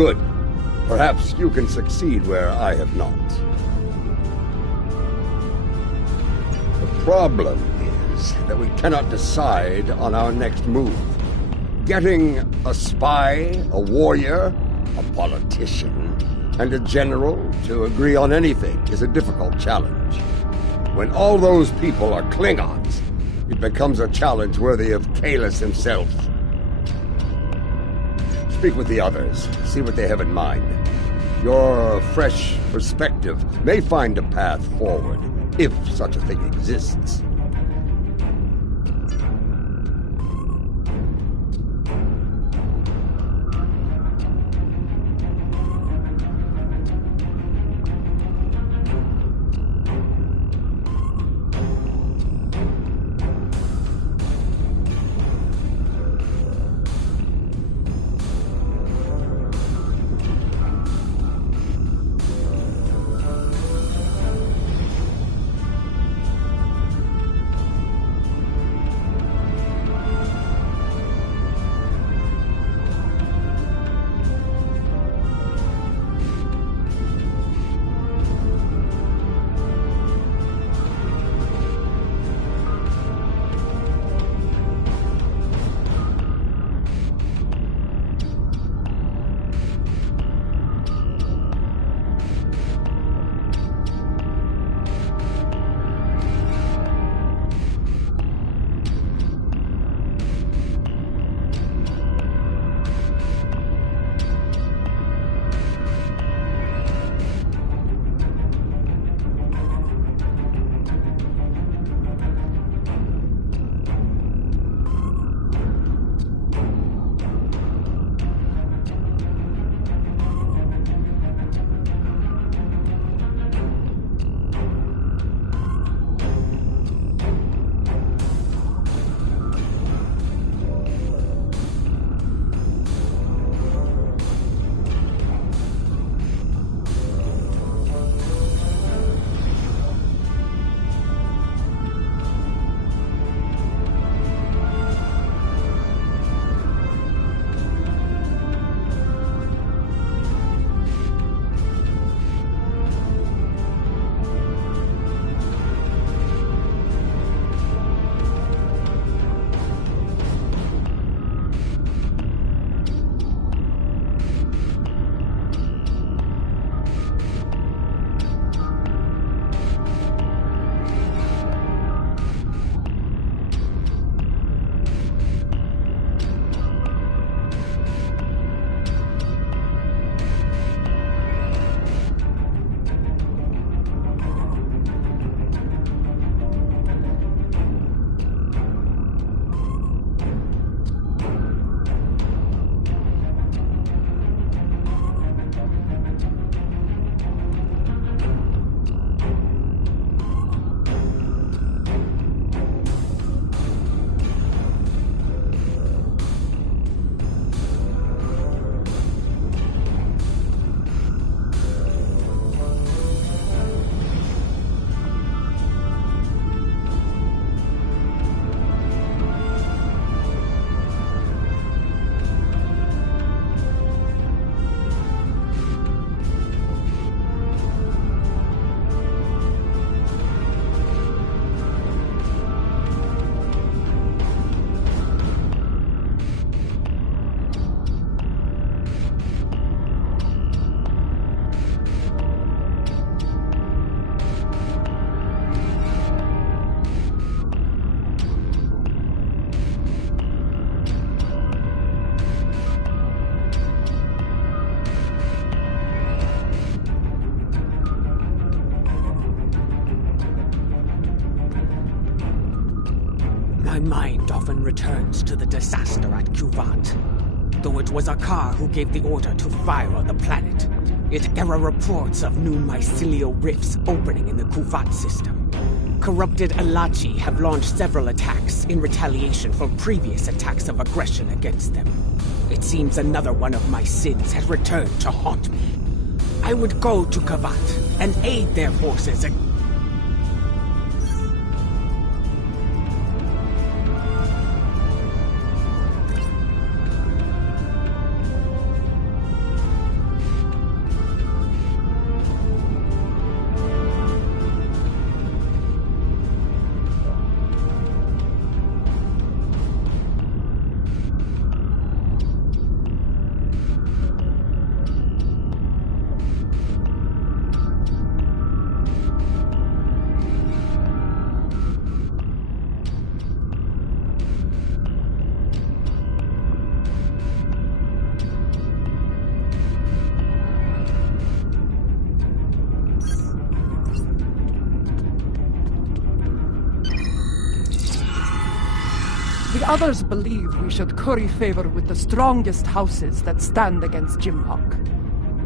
Good. Perhaps you can succeed where I have not. The problem is that we cannot decide on our next move. Getting a spy, a warrior, a politician, and a general to agree on anything is a difficult challenge. When all those people are Klingons, it becomes a challenge worthy of Kahless himself. Speak with the others, see what they have in mind. Your fresh perspective may find a path forward, if such a thing exists. My mind often returns to the disaster at Qvat. Though it was Akar who gave the order to fire on the planet, it error reports of new mycelial rifts opening in the Qvat system. Corrupted Alachi have launched several attacks in retaliation for previous attacks of aggression against them. It seems another one of my sins has returned to haunt me. I would go to Qvat and aid their forces against. The others believe we should curry favor with the strongest houses that stand against Jimpok.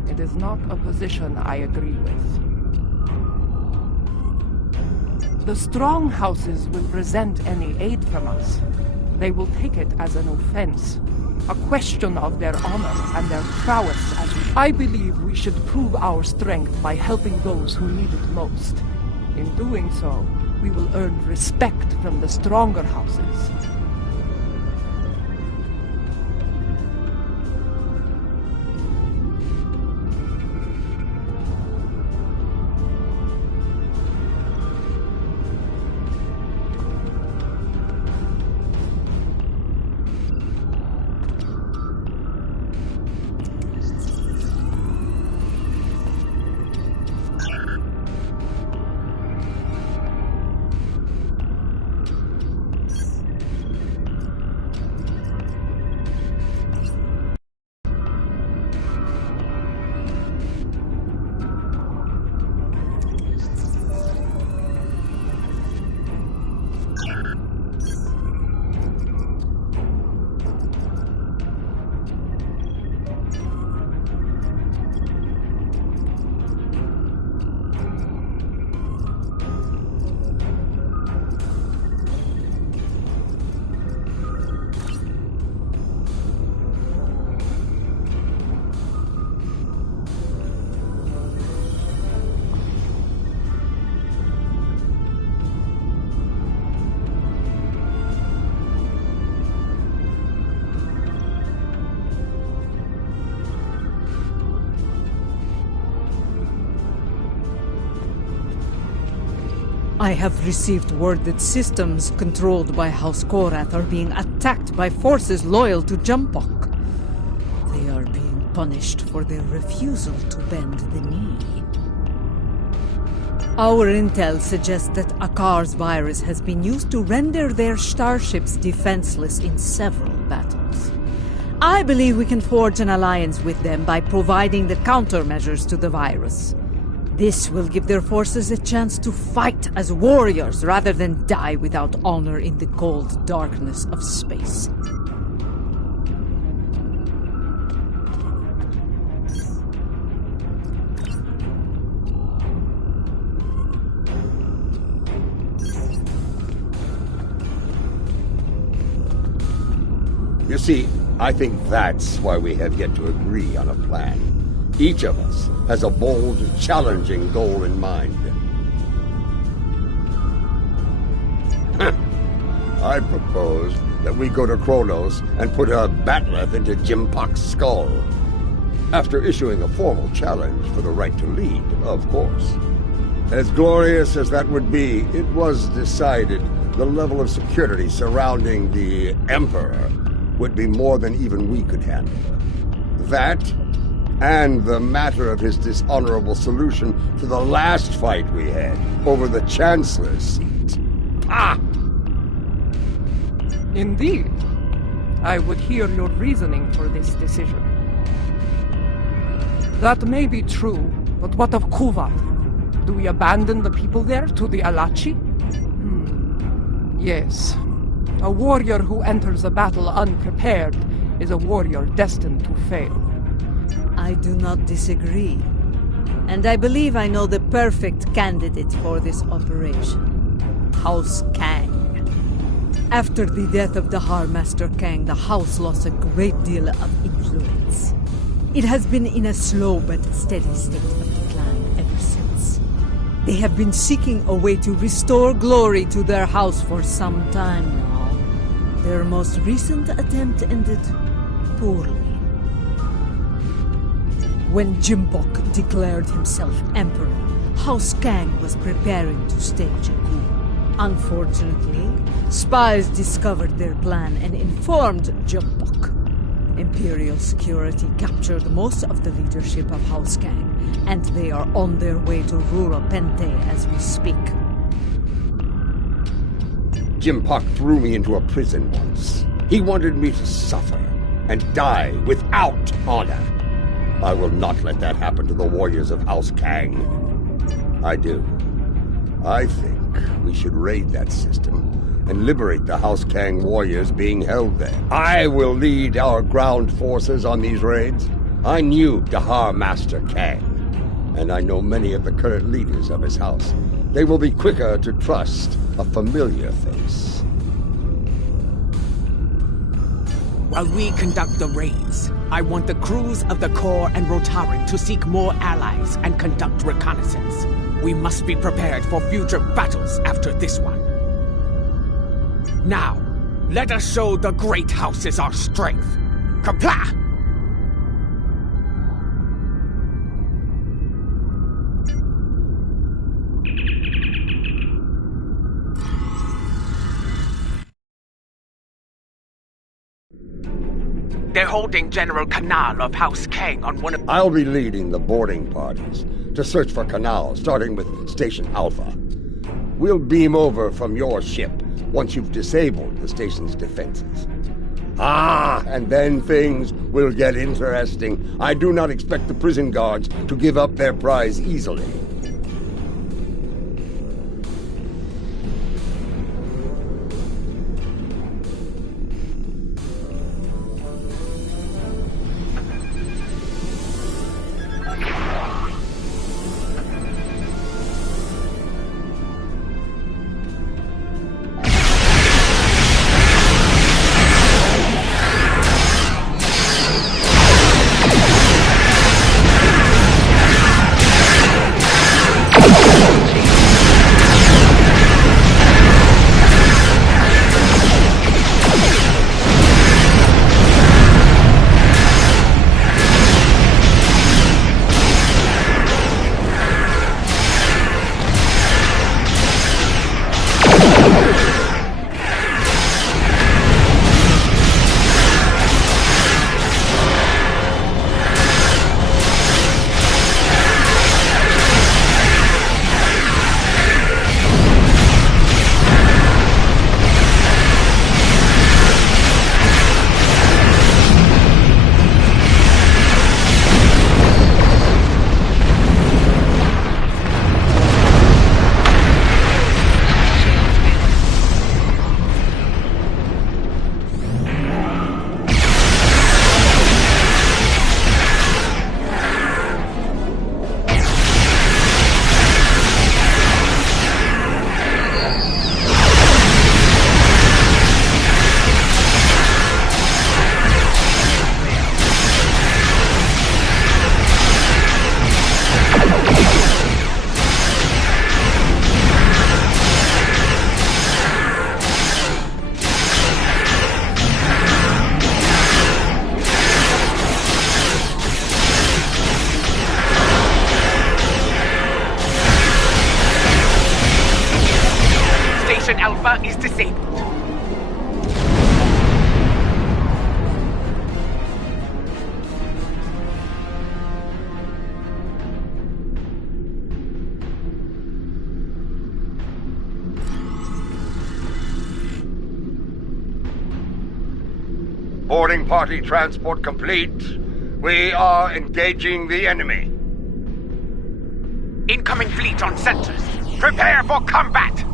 It is not a position I agree with. The strong houses will resent any aid from us. They will take it as an offense, a question of their honor and their prowess as I believe we should prove our strength by helping those who need it most. In doing so, we will earn respect from the stronger houses. I have received word that systems controlled by House Korath are being attacked by forces loyal to Jimpok. They are being punished for their refusal to bend the knee. Our intel suggests that Akar's virus has been used to render their starships defenseless in several battles. I believe we can forge an alliance with them by providing the countermeasures to the virus. This will give their forces a chance to fight as warriors rather than die without honor in the cold darkness of space. You see, I think that's why we have yet to agree on a plan. Each of us has a bold, challenging goal in mind. I propose that we go to Kronos and put a bat'leth into Jimpok's skull. After issuing a formal challenge for the right to lead, of course. As glorious as that would be, it was decided the level of security surrounding the Emperor would be more than even we could handle. That, and the matter of his dishonorable solution to the last fight we had over the Chancellor's seat. Ah! Indeed. I would hear your reasoning for this decision. That may be true, but what of Kuvat? Do we abandon the people there to the Alachi? Yes. A warrior who enters a battle unprepared is a warrior destined to fail. I do not disagree. And I believe I know the perfect candidate for this operation. House Kang. After the death of the Master Kang, the house lost a great deal of influence. It has been in a slow but steady state of decline ever since. They have been seeking a way to restore glory to their house for some time now. Their most recent attempt ended poorly. When Jimpok declared himself emperor, House Kang was preparing to stage a coup. Unfortunately, spies discovered their plan and informed Jimpok. Imperial security captured most of the leadership of House Kang, and they are on their way to Rura Penthe as we speak. Jimpok threw me into a prison once. He wanted me to suffer and die without honor. I will not let that happen to the warriors of House Kang. I do. I think we should raid that system and liberate the House Kang warriors being held there. I will lead our ground forces on these raids. I knew Dahar Master Kang, and I know many of the current leaders of his house. They will be quicker to trust a familiar face. While we conduct the raids, I want the crews of the Core and Rotaran to seek more allies and conduct reconnaissance. We must be prepared for future battles after this one. Now, let us show the great houses our strength. Kapla! They're holding General Kanal of House Kang on one of... I'll be leading the boarding parties to search for Kanal, starting with Station Alpha. We'll beam over from your ship once you've disabled the station's defenses. And then things will get interesting. I do not expect the prison guards to give up their prize easily. Station Alpha is disabled. Boarding party transport complete. We are engaging the enemy. Incoming fleet on centers. Prepare for combat!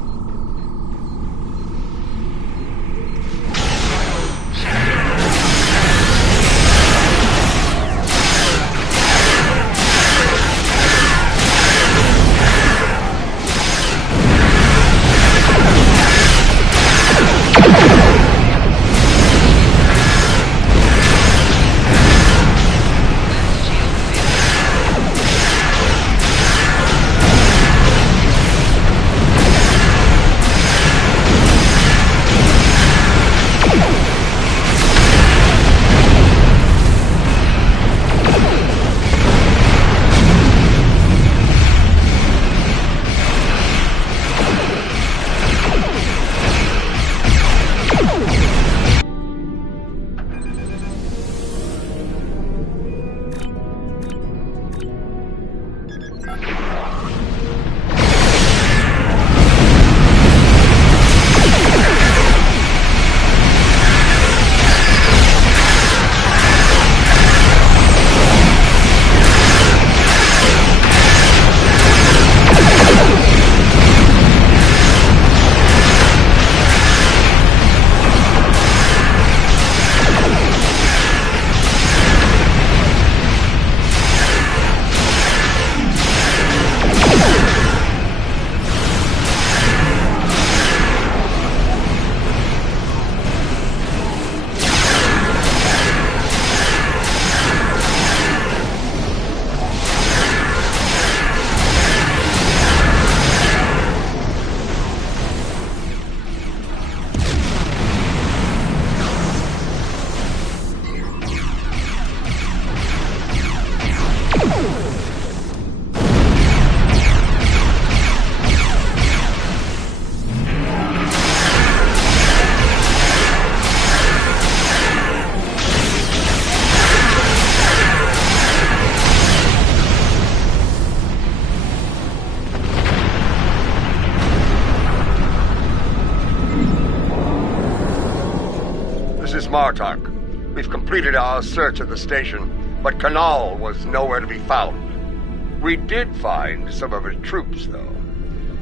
Martok. We've completed our search of the station, but Kanal was nowhere to be found. We did find some of his troops, though.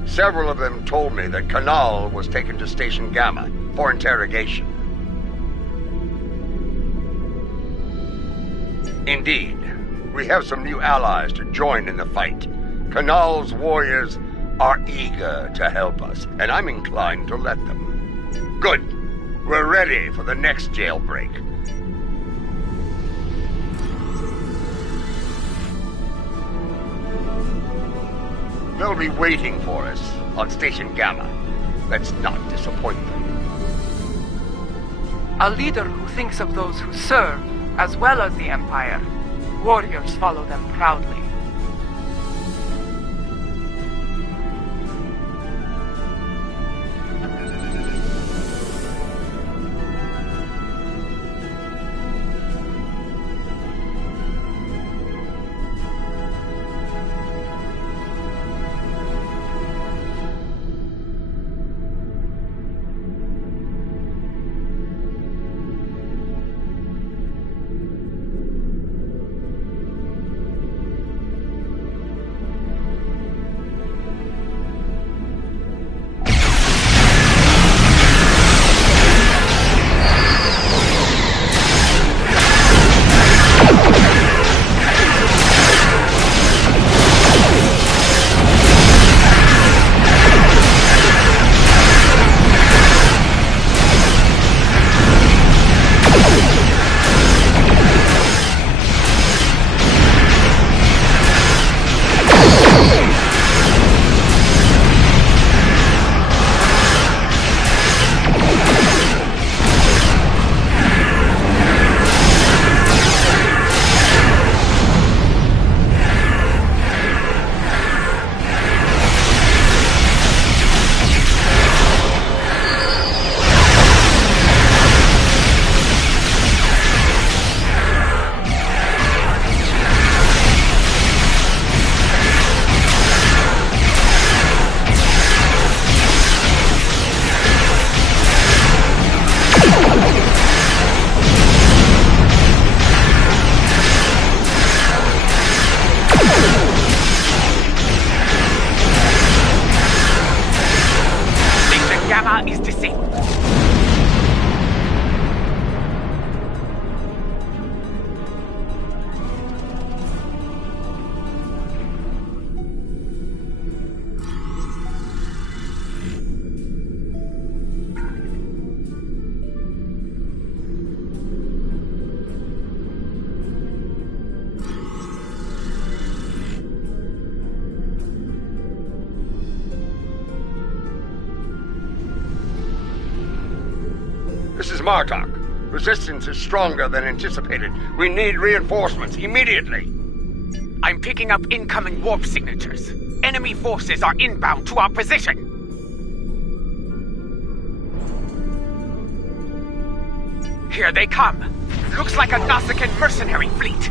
Several of them told me that Kanal was taken to Station Gamma for interrogation. Indeed, we have some new allies to join in the fight. Kanal's warriors are eager to help us, and I'm inclined to let them. Good. We're ready for the next jailbreak. They'll be waiting for us on Station Gamma. Let's not disappoint them. A leader who thinks of those who serve, as well as the Empire. Warriors follow them proudly. Is disabled. This is Martok. Resistance is stronger than anticipated. We need reinforcements immediately. I'm picking up incoming warp signatures. Enemy forces are inbound to our position. Here they come. Looks like a Nausicaan mercenary fleet.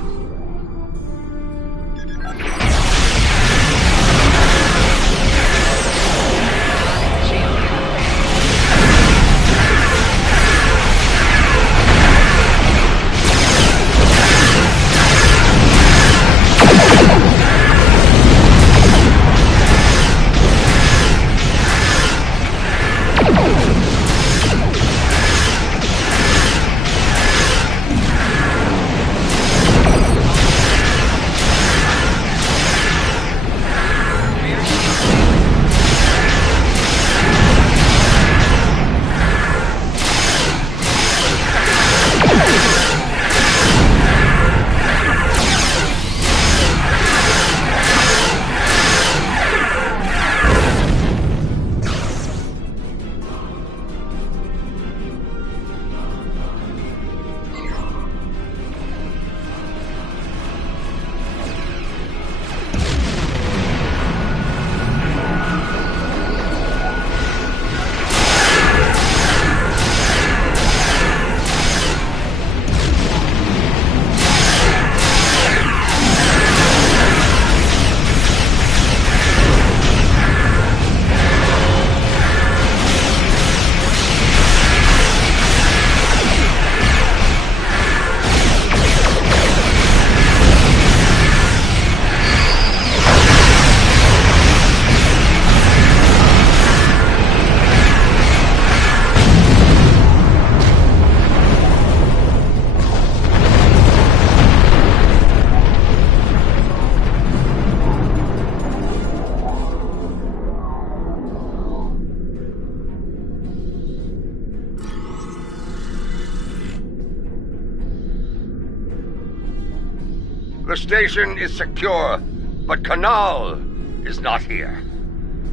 station is secure, but Kanal is not here.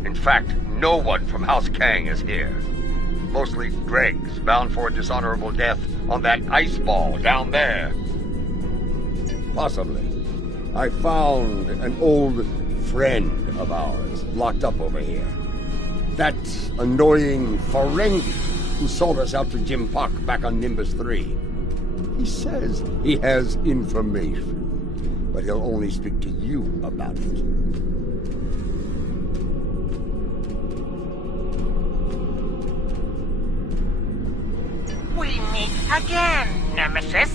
In fact, no one from House Kang is here. Mostly dregs bound for a dishonorable death on that ice ball down there. Possibly. I found an old friend of ours locked up over here. That annoying Ferengi who sold us out to Jim Pak back on Nimbus 3. He says he has information, but he'll only speak to you about it. We meet again, Nemesis.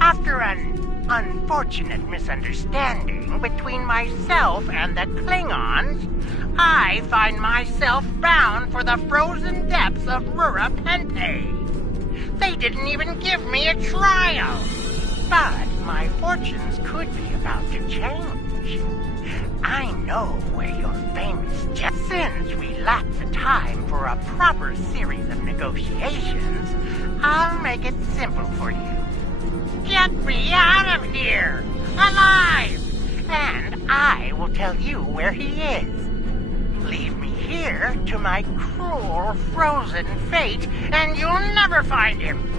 After an unfortunate misunderstanding between myself and the Klingons, I find myself bound for the frozen depths of Rura Penthe. They didn't even give me a trial. But my fortunes could be about to change. I know where your famous jet... Since we lack the time for a proper series of negotiations, I'll make it simple for you. Get me out of here! Alive! And I will tell you where he is. Leave me here to my cruel, frozen fate, and you'll never find him.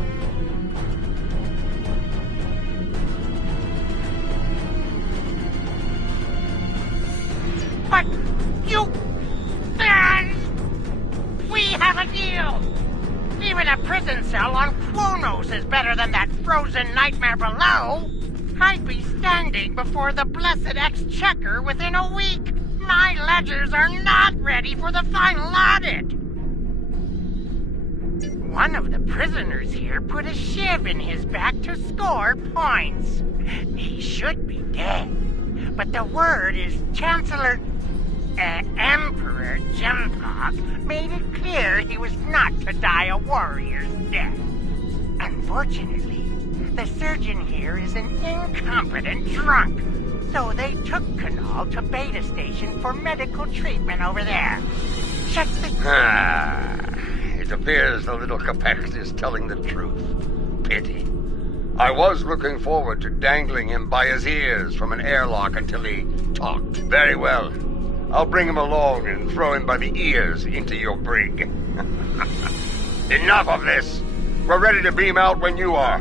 But you... We have a deal! Even a prison cell on Kronos is better than that frozen nightmare below! I'd be standing before the blessed Exchequer within a week! My ledgers are not ready for the final audit! One of the prisoners here put a shiv in his back to score points. He should be dead, but the word is Chancellor... Emperor Jempak made it clear he was not to die a warrior's death. Unfortunately, the surgeon here is an incompetent drunk, so they took Kanal to Beta Station for medical treatment over there. Check the... It appears the little Capex is telling the truth. Pity. I was looking forward to dangling him by his ears from an airlock until he talked. Very well. I'll bring him along and throw him by the ears into your brig. Enough of this! We're ready to beam out when you are.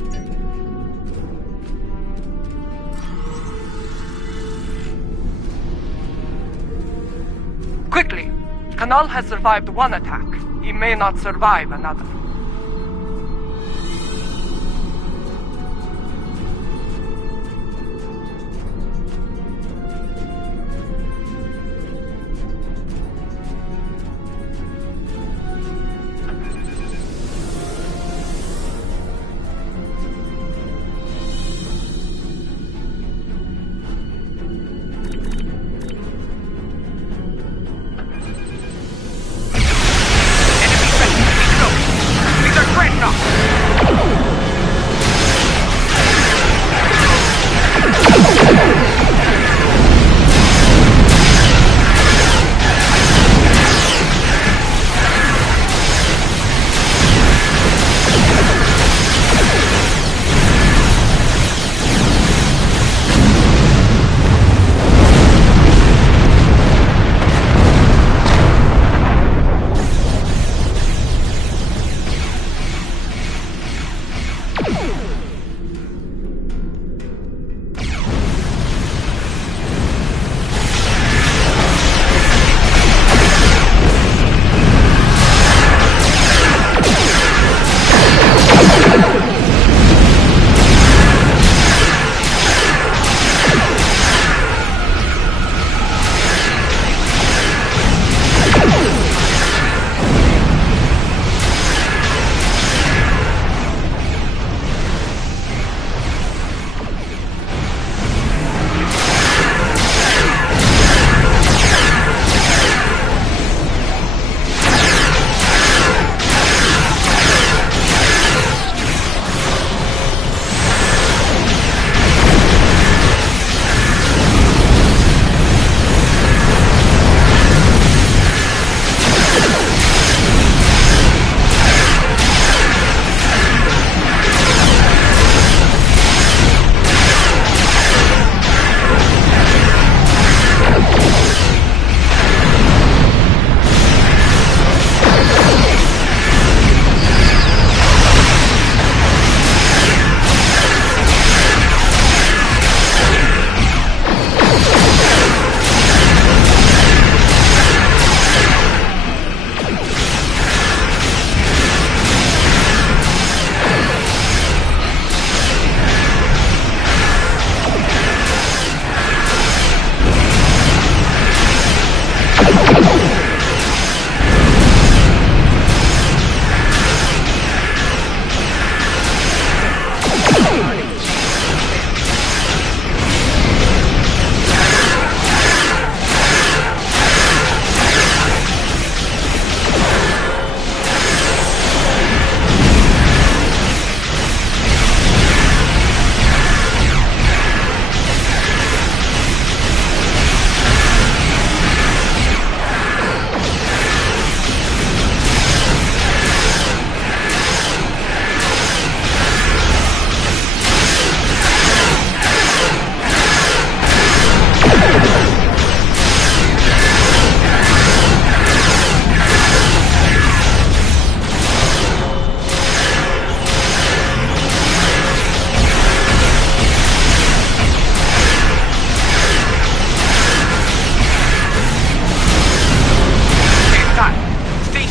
Quickly! Kanal has survived one attack. He may not survive another.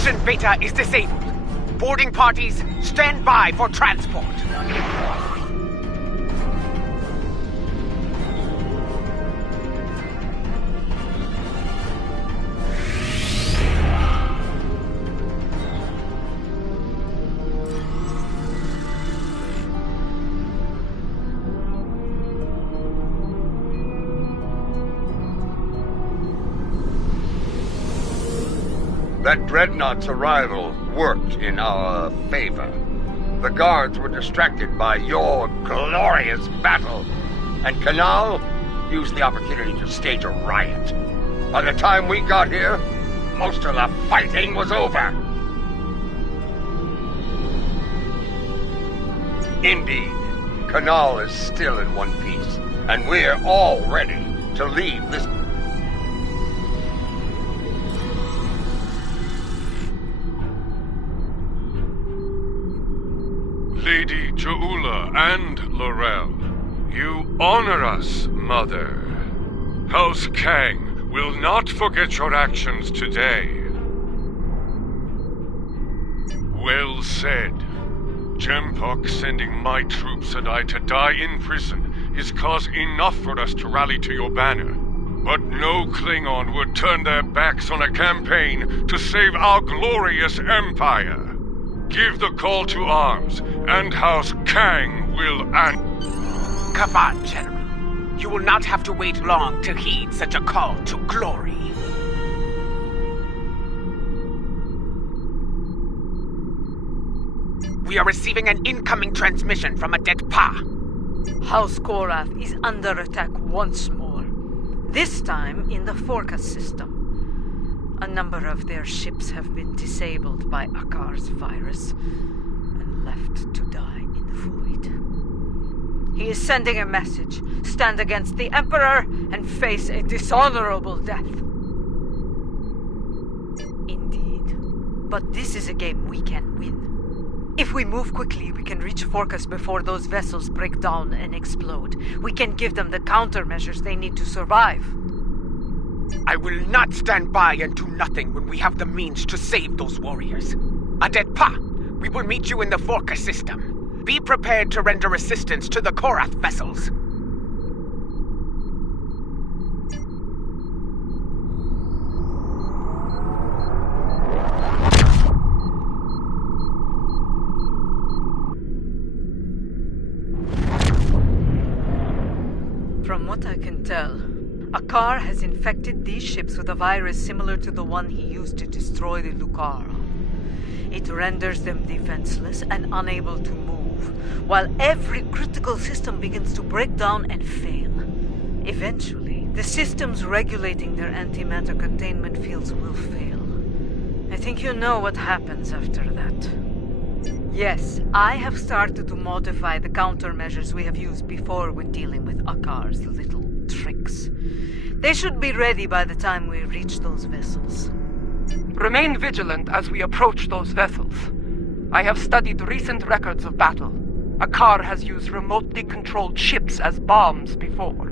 Mission Beta is disabled. Boarding parties, stand by for transport. That dreadnought's arrival worked in our favor. The guards were distracted by your glorious battle, and Kanal used the opportunity to stage a riot. By the time we got here, most of the fighting was over. Indeed, Kanal is still in one piece, and we're all ready to leave this. Lady Joula and Laurel, you honor us, Mother. House Kang will not forget your actions today. Well said. Jempok sending my troops and I to die in prison is cause enough for us to rally to your banner. But no Klingon would turn their backs on a campaign to save our glorious empire. Give the call to arms, and House Kang will Come on, General. You will not have to wait long to heed such a call to glory. We are receiving an incoming transmission from Adet Pa. House Korath is under attack once more. This time in the Forca system. A number of their ships have been disabled by Akar's virus and left to die in the void. He is sending a message. Stand against the Emperor and face a dishonorable death. Indeed. But this is a game we can win. If we move quickly, we can reach Forcas before those vessels break down and explode. We can give them the countermeasures they need to survive. I will not stand by and do nothing when we have the means to save those warriors. Adet Pa, we will meet you in the Forca system. Be prepared to render assistance to the Korath vessels. From what I can tell, Akar has infected these ships with a virus similar to the one he used to destroy the Lucara. It renders them defenseless and unable to move, while every critical system begins to break down and fail. Eventually, the systems regulating their antimatter containment fields will fail. I think you know what happens after that. Yes, I have started to modify the countermeasures we have used before when dealing with Akar's little tricks. They should be ready by the time we reach those vessels. Remain vigilant as we approach those vessels. I have studied recent records of battle. Akar has used remotely controlled ships as bombs before.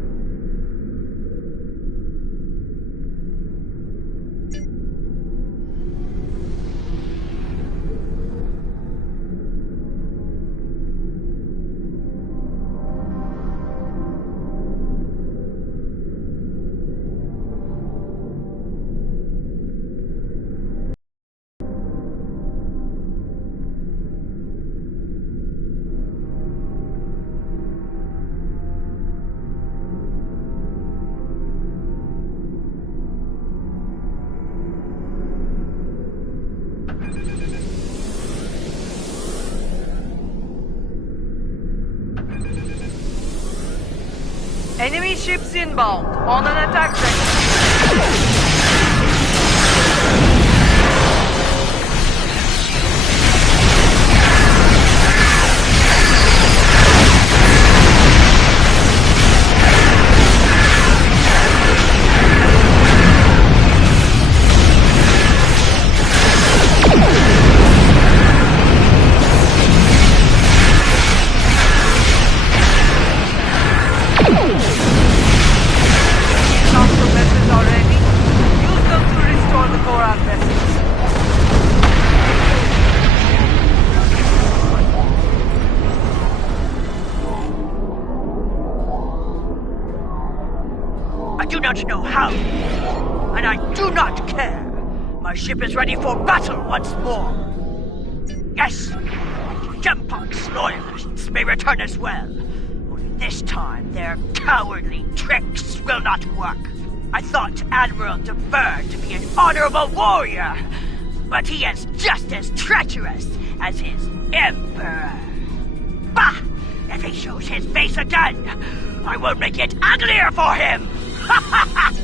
Enemy ships inbound, on an attack vector. Countermeasures are ready. not care. My ship is ready for battle once more. Yes, Gempok's loyalists may return as well. Only this time, their cowardly tricks will not work. I thought Admiral Defer to be an honorable warrior, but he is just as treacherous as his Emperor. Bah! If he shows his face again, I will make it uglier for him! Ha ha ha!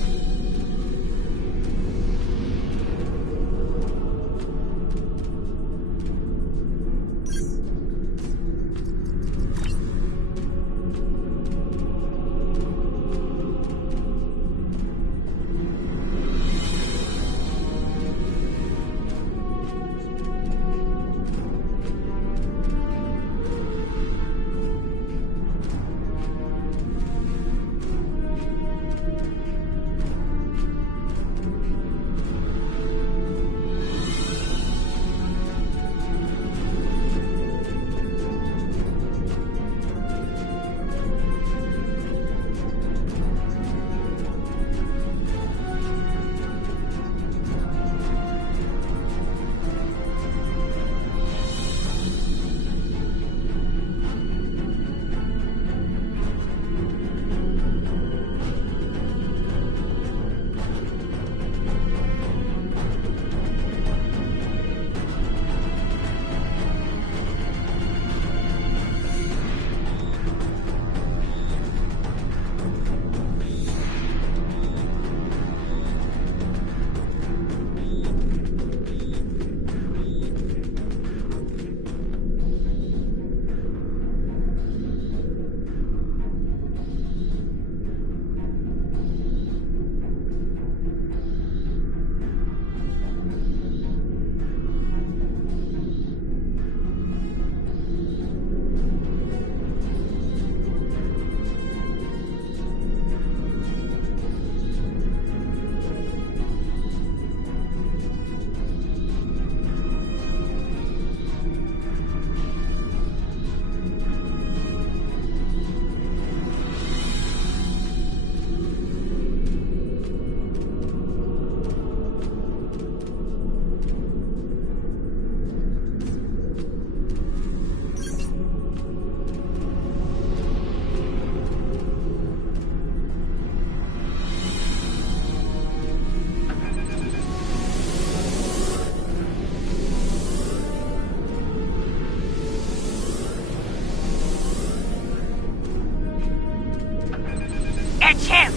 It's him!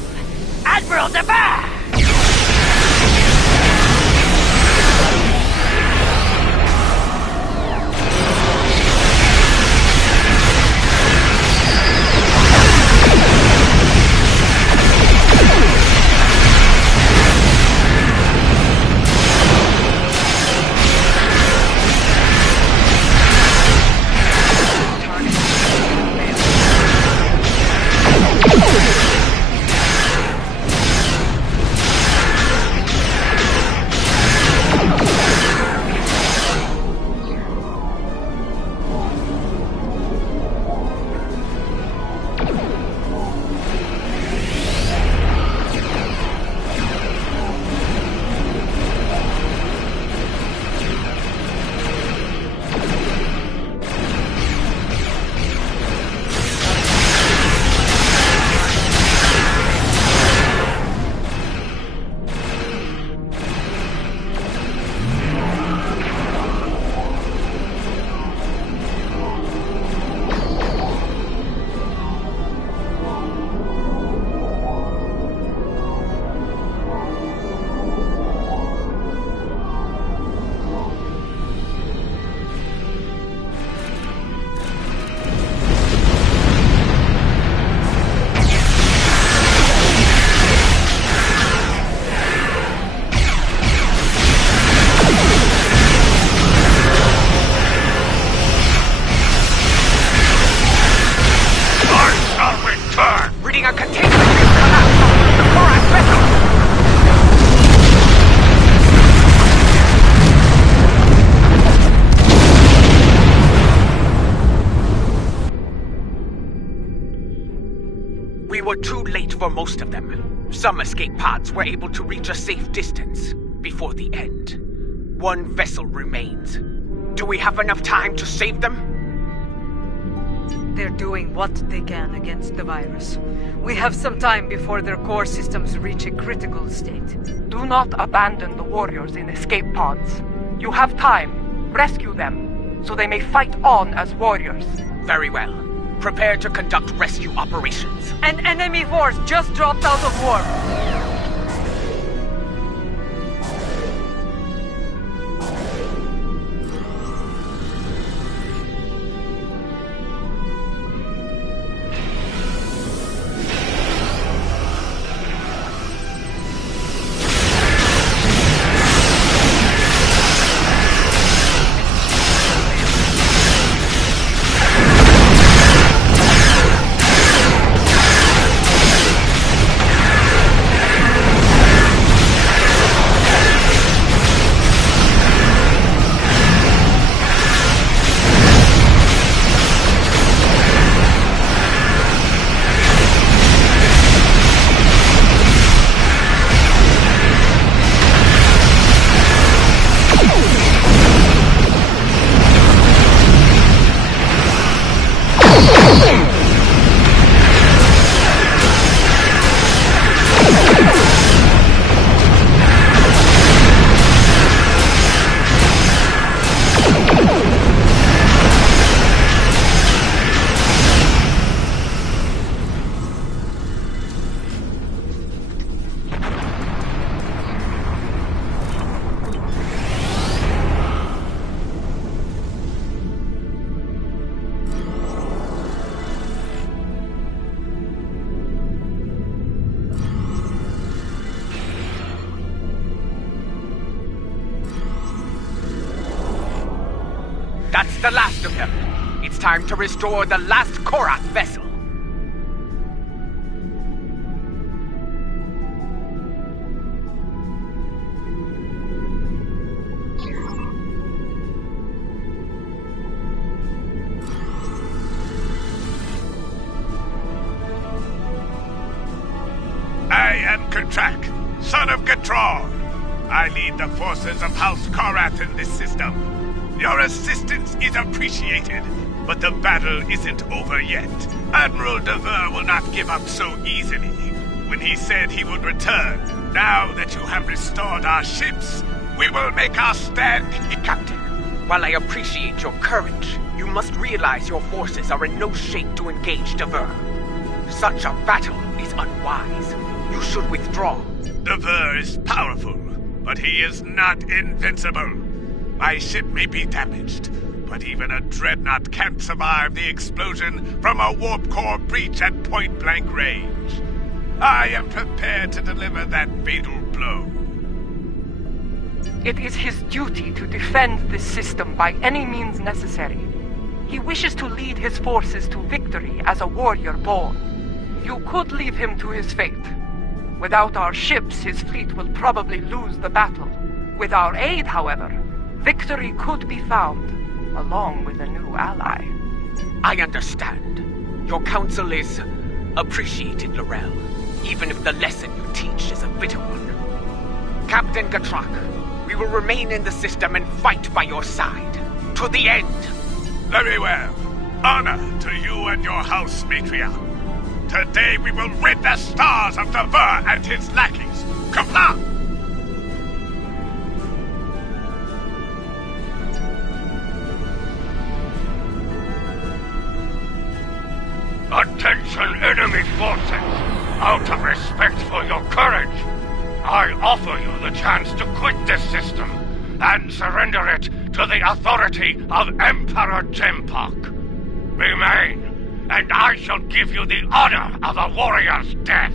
Admiral Defer! We were too late for most of them. Some escape pods were able to reach a safe distance before the end. One vessel remains. Do we have enough time to save them? They're doing what they can against the virus. We have some time before their core systems reach a critical state. Do not abandon the warriors in escape pods. You have time. Rescue them, so they may fight on as warriors. Very well. Prepare to conduct rescue operations. An enemy force just dropped out of warp. That's the last of them. It's time to restore the last Korath vessel. I am Katrak, son of Gatron. I lead the forces of House Korath in this system. Your assistance is appreciated, but the battle isn't over yet. Admiral Devere will not give up so easily. When he said he would return, now that you have restored our ships, we will make our stand. Captain, while I appreciate your courage, you must realize your forces are in no shape to engage Devere. Such a battle is unwise. You should withdraw. Devere is powerful, but he is not invincible. My ship may be damaged, but even a dreadnought can't survive the explosion from a warp core breach at point-blank range. I am prepared to deliver that fatal blow. It is his duty to defend this system by any means necessary. He wishes to lead his forces to victory as a warrior born. You could leave him to his fate. Without our ships, his fleet will probably lose the battle. With our aid, however, victory could be found, along with a new ally. I understand. Your counsel is appreciated, Laurel, even if the lesson you teach is a bitter one. Captain Gatrak, we will remain in the system and fight by your side, to the end. Very well. Honor to you and your house, Matriarch. Today we will rid the stars of Devere and his lackeys. Kapla! Attention, enemy forces! Out of respect for your courage, I offer you the chance to quit this system and surrender it to the authority of Emperor Jempok. Remain, and I shall give you the honor of a warrior's death.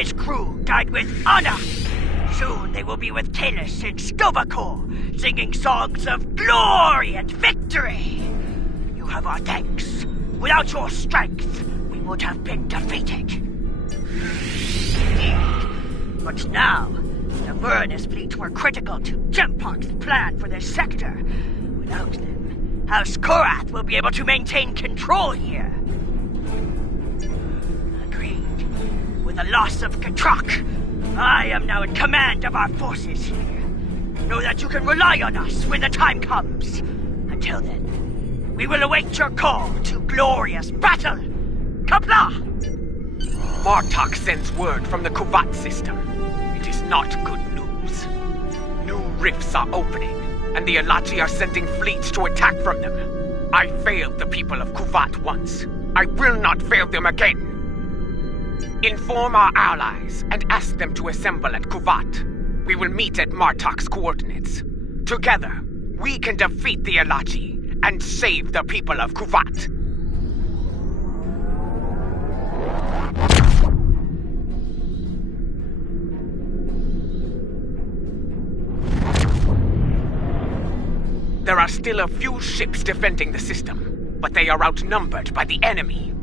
his crew died with honor. Soon they will be with Talis and Stovacor, singing songs of glory and victory. You have our thanks. Without your strength, we would have been defeated. Indeed. But now, the Vernus fleet were critical to Jempark's plan for this sector. Without them, House Korath will be able to maintain control here. Agreed. With the loss of Katrak, I am now in command of our forces here. Know that you can rely on us when the time comes. Until then, we will await your call to glorious battle. Kapla! Martok sends word from the Kuvat system. It is not good news. New rifts are opening, and the Alachi are sending fleets to attack from them. I failed the people of Kuvat once. I will not fail them again. Inform our allies and ask them to assemble at Kuvat. We will meet at Martok's coordinates. Together, we can defeat the Alachi and save the people of Kuvat. There are still a few ships defending the system, but they are outnumbered by the enemy.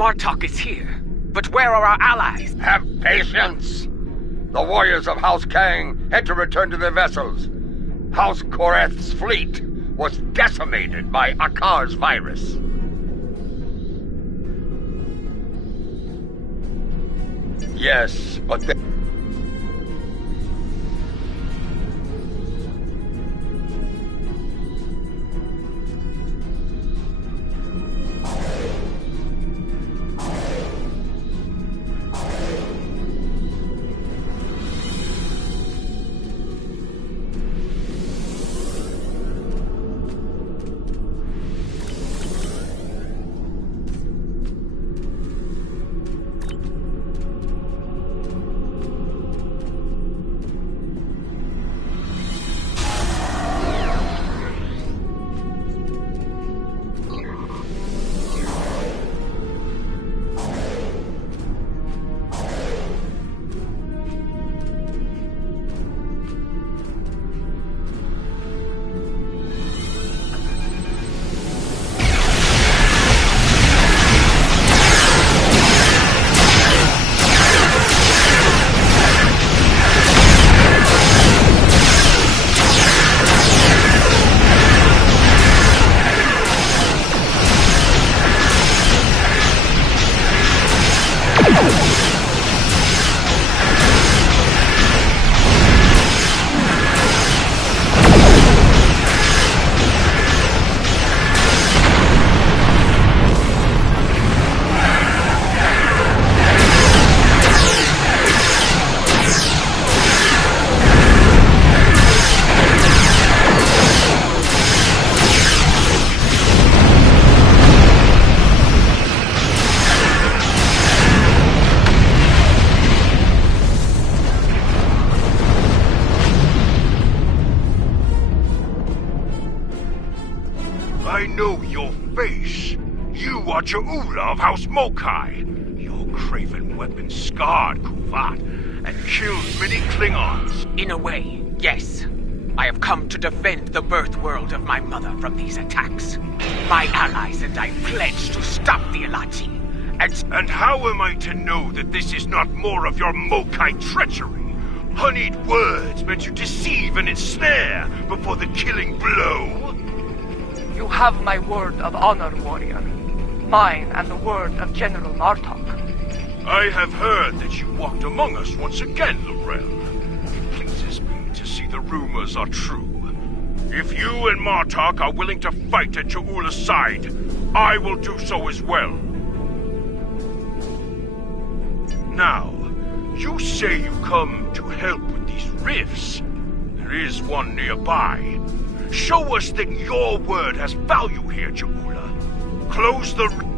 Martok is here, but where are our allies? Have patience! The warriors of House Kang had to return to their vessels. House Korath's fleet was decimated by Akar's virus. Yes, but they... Ja'ula of House Mokai. Your craven weapon scarred Kuvat and killed many Klingons. In a way, yes. I have come to defend the birth world of my mother from these attacks. My allies and I pledge to stop the Elati. And how am I to know that this is not more of your Mokai treachery? Honeyed words meant to deceive and ensnare before the killing blow? You have my word of honor, warrior. Mine and the word of General Martok. I have heard that you walked among us once again, L'Rell. It pleases me to see the rumors are true. If you and Martok are willing to fight at Ja'ula's side, I will do so as well. Now, you say you come to help with these rifts. There is one nearby. Show us that your word has value here, Ja'ula. Close the...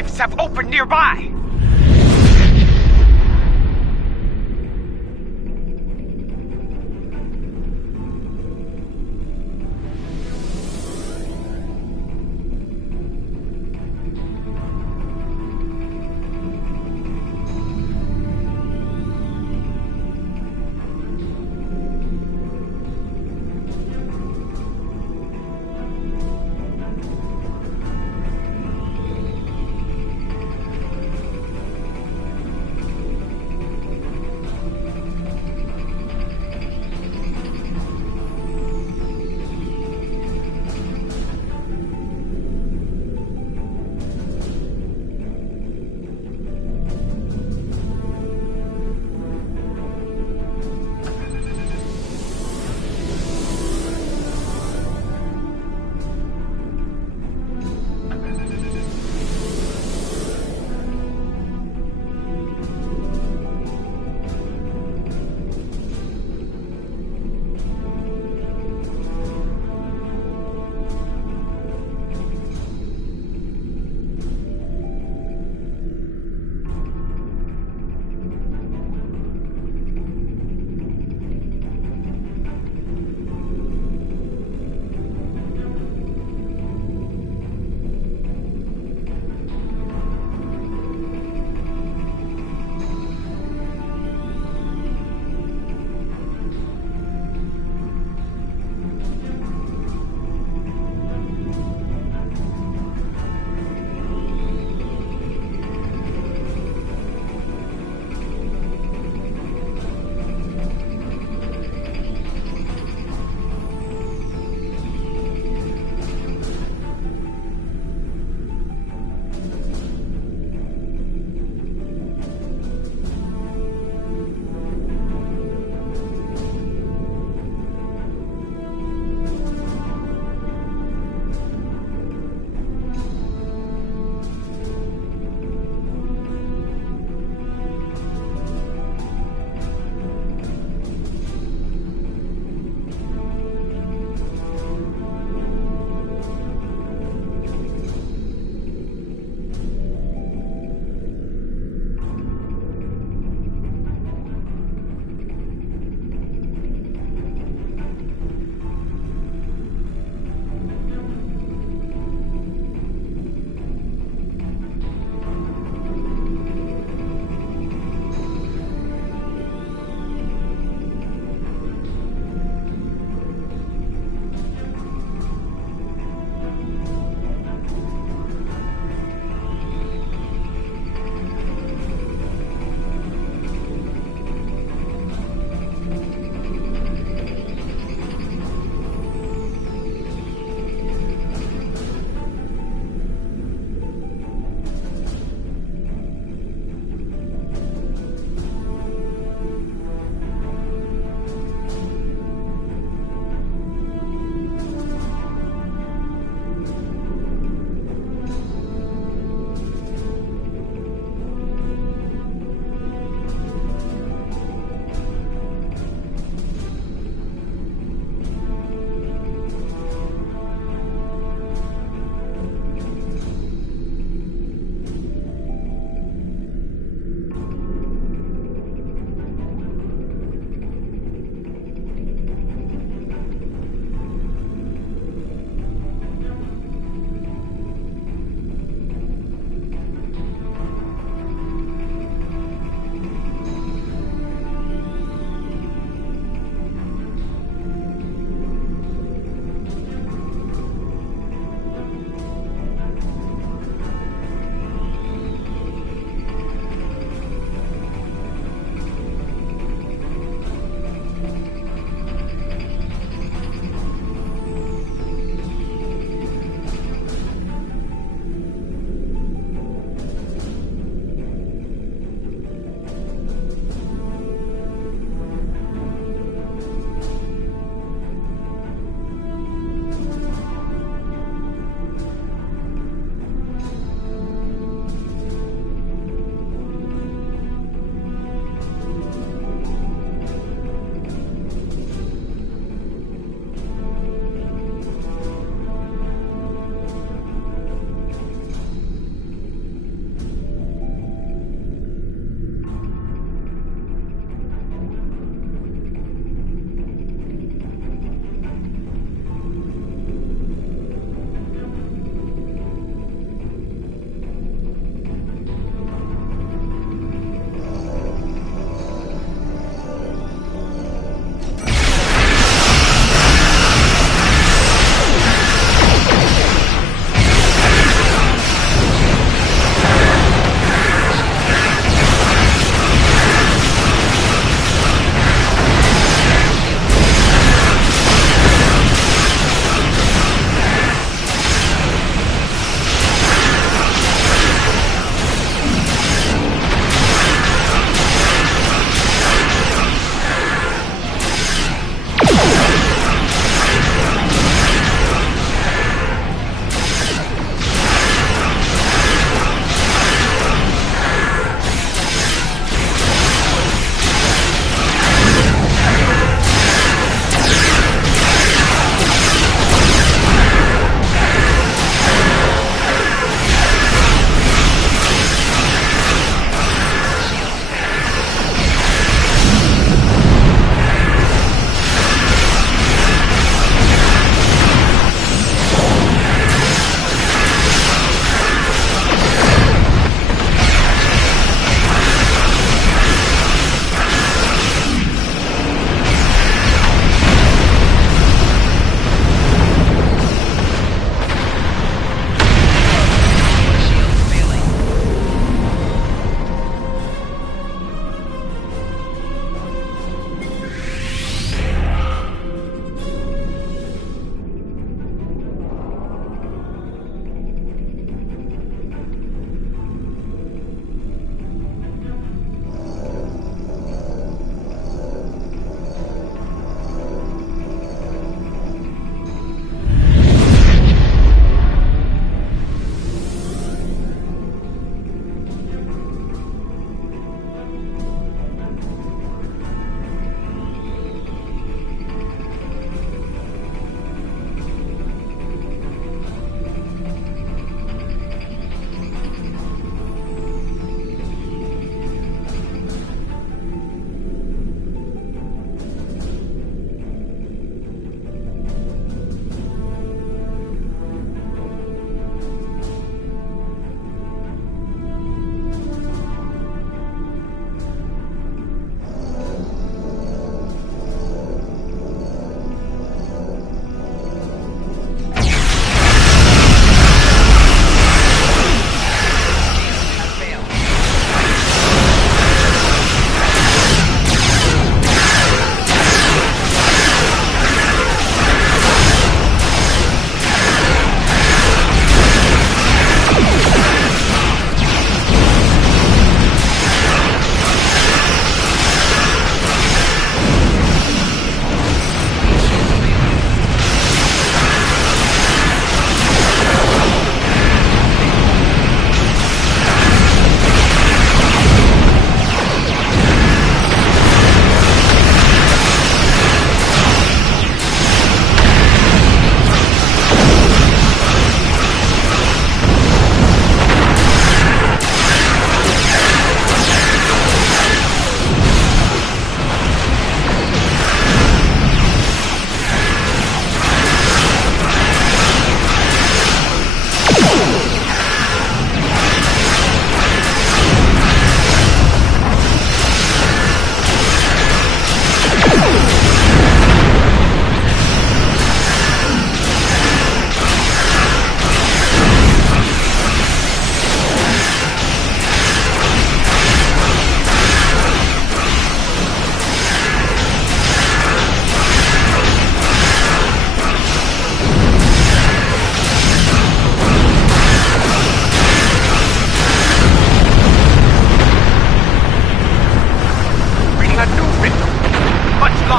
rifts have opened nearby!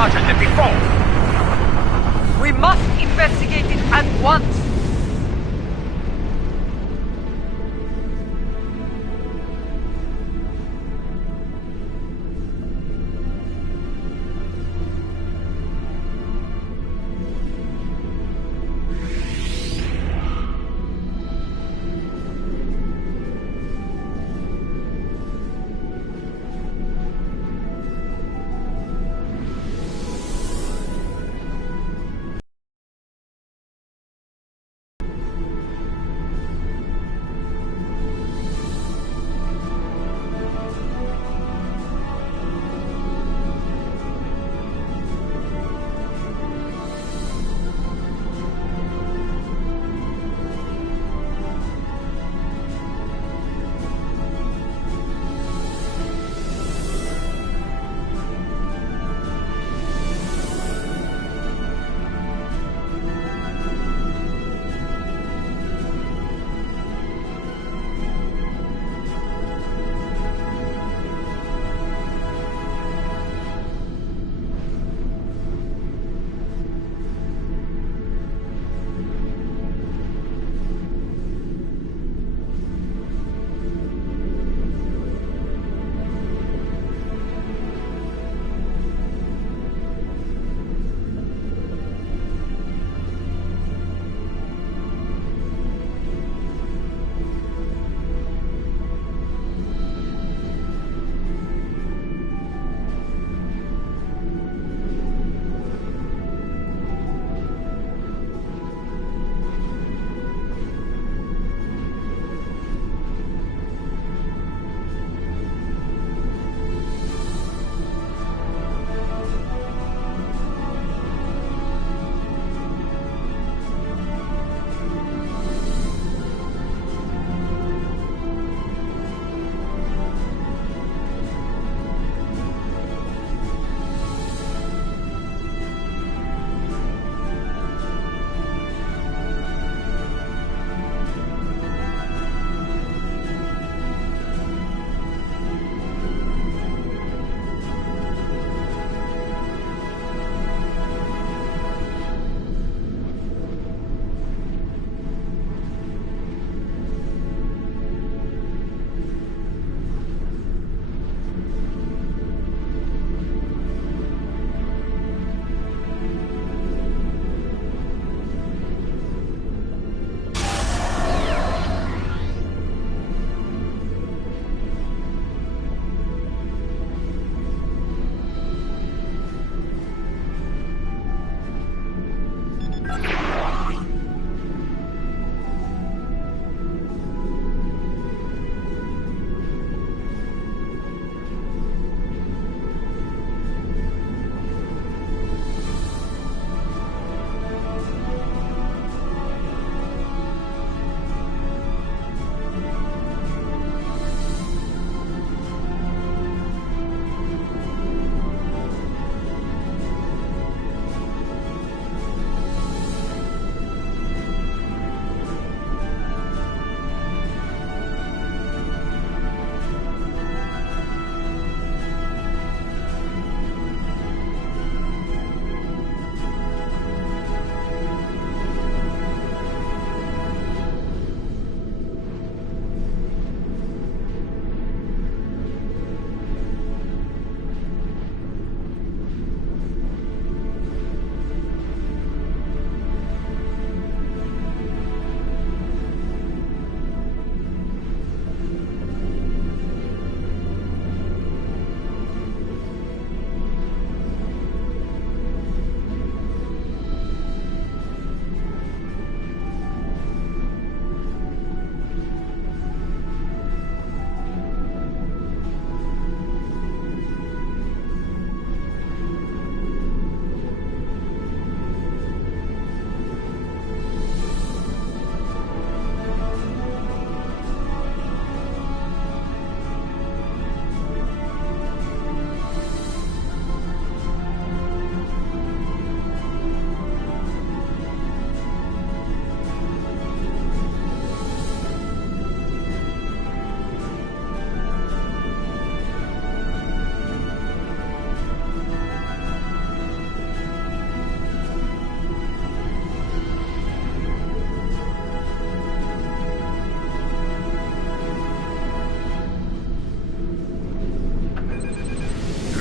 larger than before. We must investigate it at once.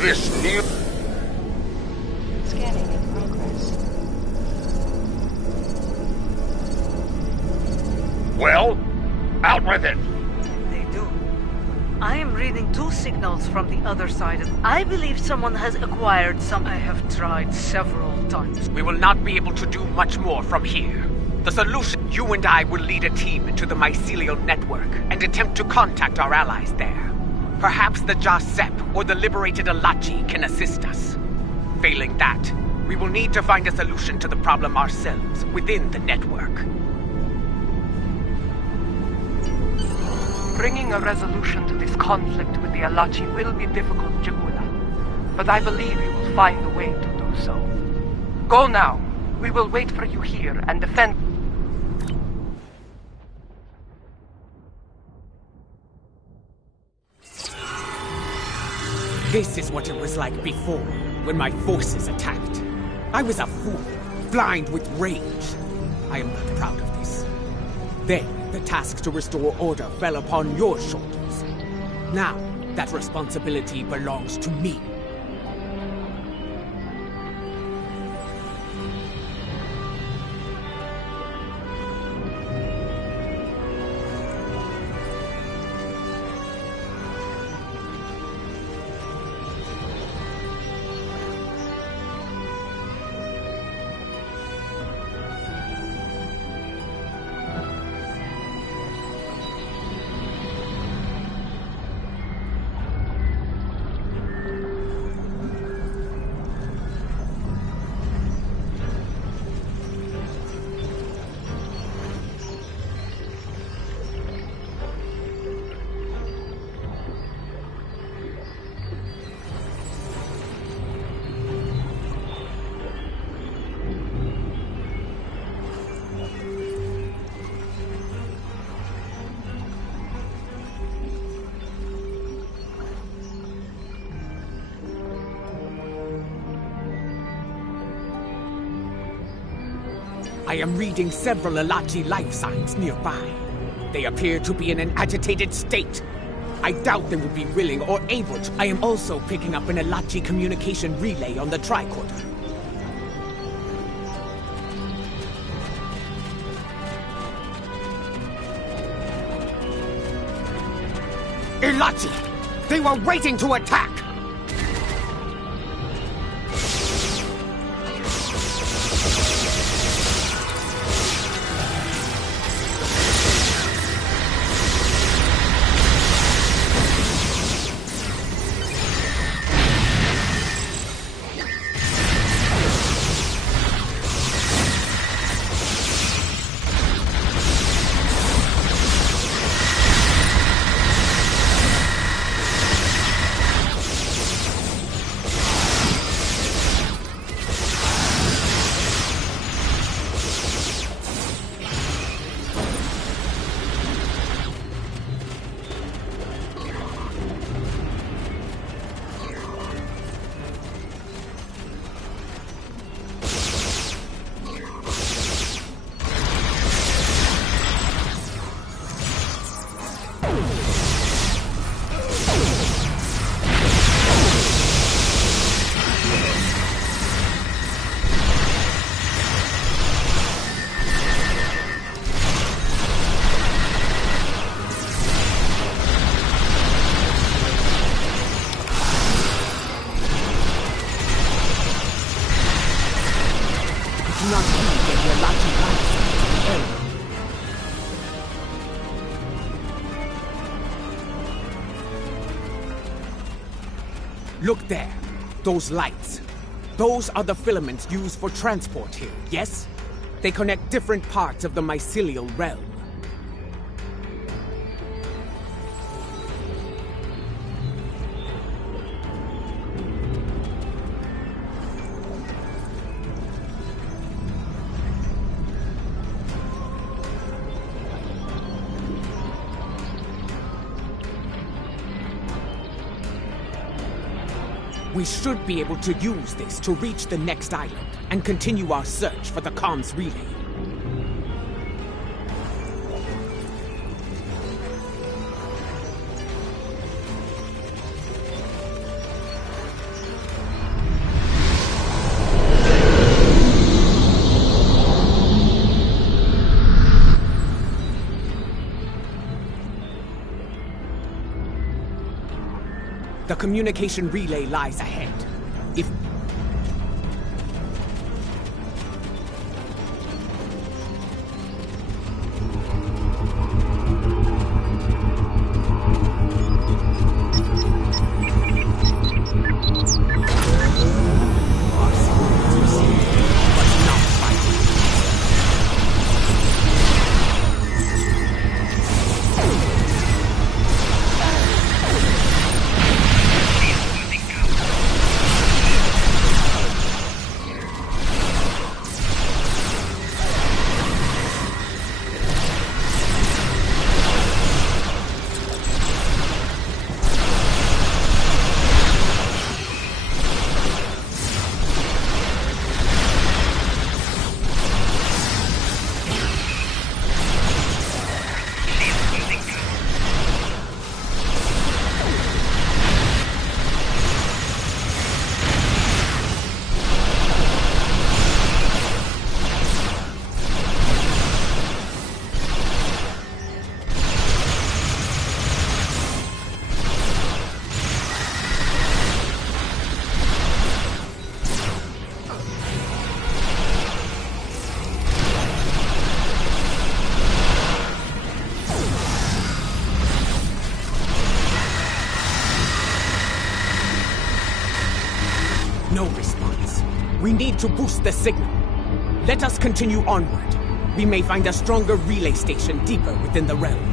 this new... Scanning in progress. Well, out with it! They do. I am reading 2 signals from the other side of... I believe someone has acquired some... I have tried several times. We will not be able to do much more from here. The solution, you and I will lead a team into the mycelial network and attempt to contact our allies there. Perhaps the Jasep or the liberated Alachi can assist us. Failing that, we will need to find a solution to the problem ourselves within the network. Bringing a resolution to this conflict with the Alachi will be difficult, Jagula. But I believe you will find a way to do so. Go now. We will wait for you here and defend... This is what it was like before, when my forces attacked. I was a fool, blind with rage. I am not proud of this. Then, the task to restore order fell upon your shoulders. Now, that responsibility belongs to me. I am reading several Alachi life signs nearby. They appear to be in an agitated state. I doubt they will be willing or able to. I am also picking up an Alachi communication relay on the tricorder. Alachi! They were waiting to attack! Look there. Those lights. Those are the filaments used for transport here, yes? They connect different parts of the mycelial realm. We should be able to use this to reach the next island and continue our search for the comms relay. communication relay lies ahead. If... No response. We need to boost the signal. Let us continue onward. We may find a stronger relay station deeper within the realm.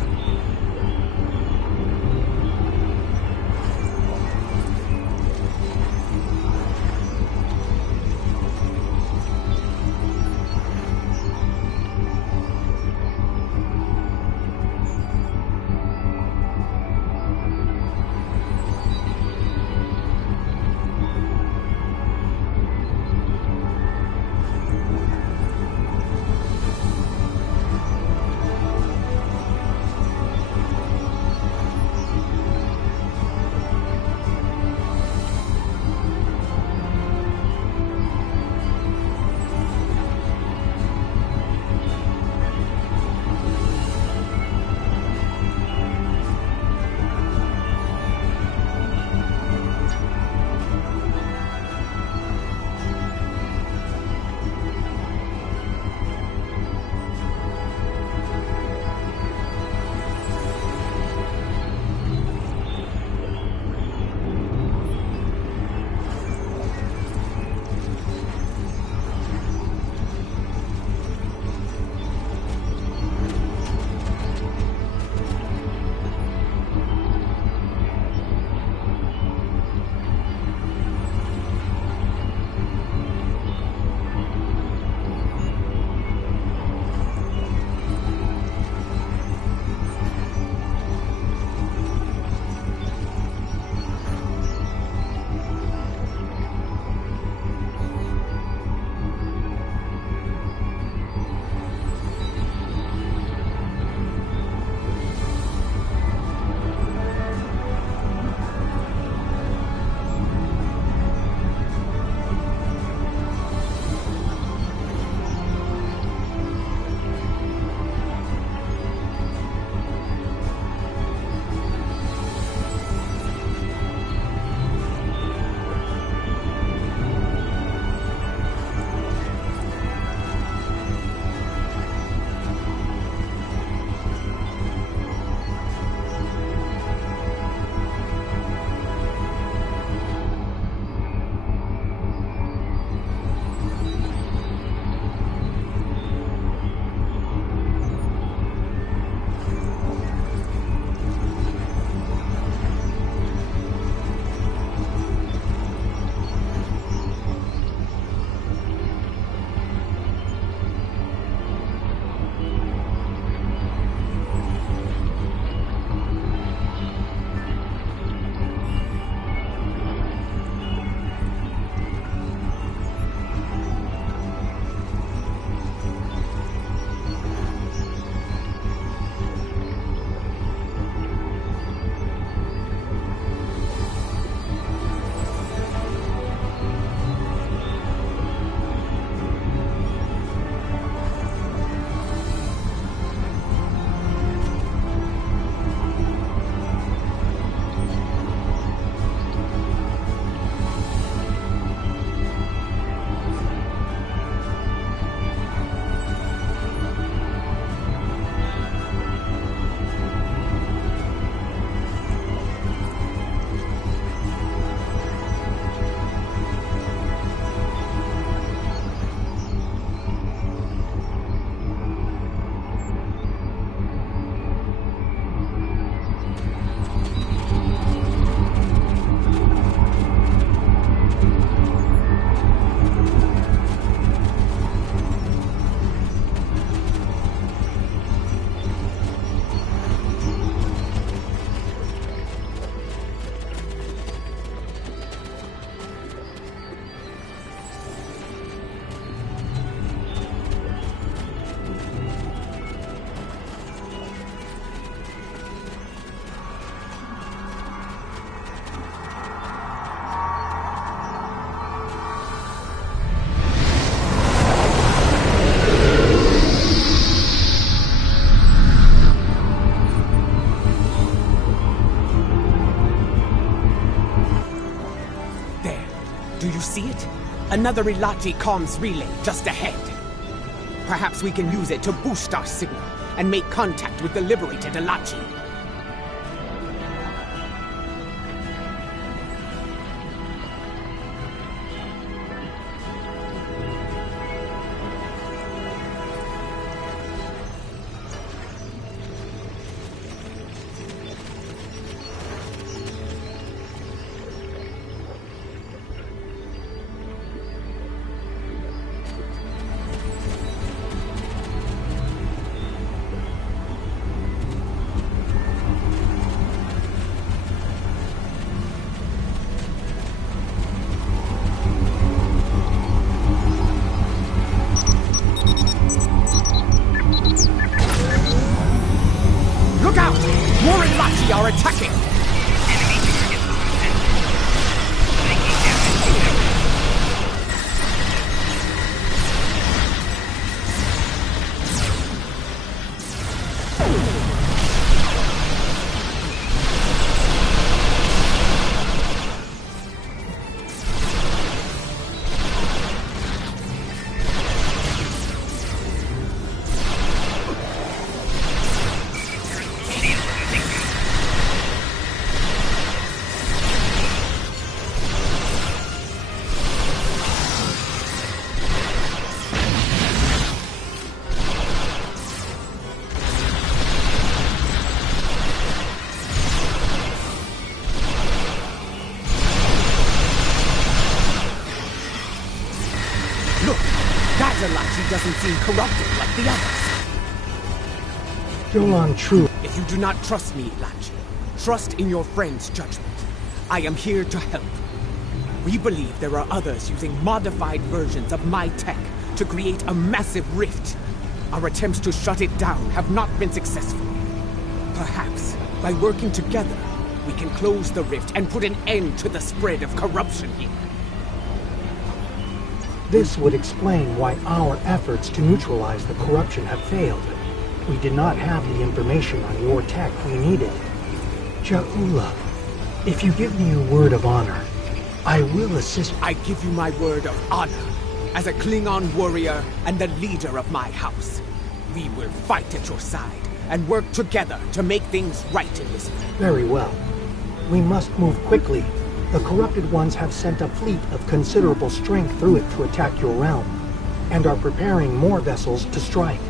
Do you see it? Another Ilachi comms relay just ahead. Perhaps we can use it to boost our signal and make contact with the liberated Ilachi. Are attacking! Doesn't seem corrupted like the others. Yolan True. If you do not trust me, Ilachi, trust in your friend's judgment. I am here to help. We believe there are others using modified versions of my tech to create a massive rift. Our attempts to shut it down have not been successful. Perhaps, by working together, we can close the rift and put an end to the spread of corruption here. This would explain why our efforts to neutralize the corruption have failed. We did not have the information on your tech we needed. Jaula, if you give me your word of honor, I will assist. I give you my word of honor. As a Klingon warrior and the leader of my house, we will fight at your side and work together to make things right in this world. Very well. We must move quickly. The corrupted ones have sent a fleet of considerable strength through it to attack your realm, and are preparing more vessels to strike.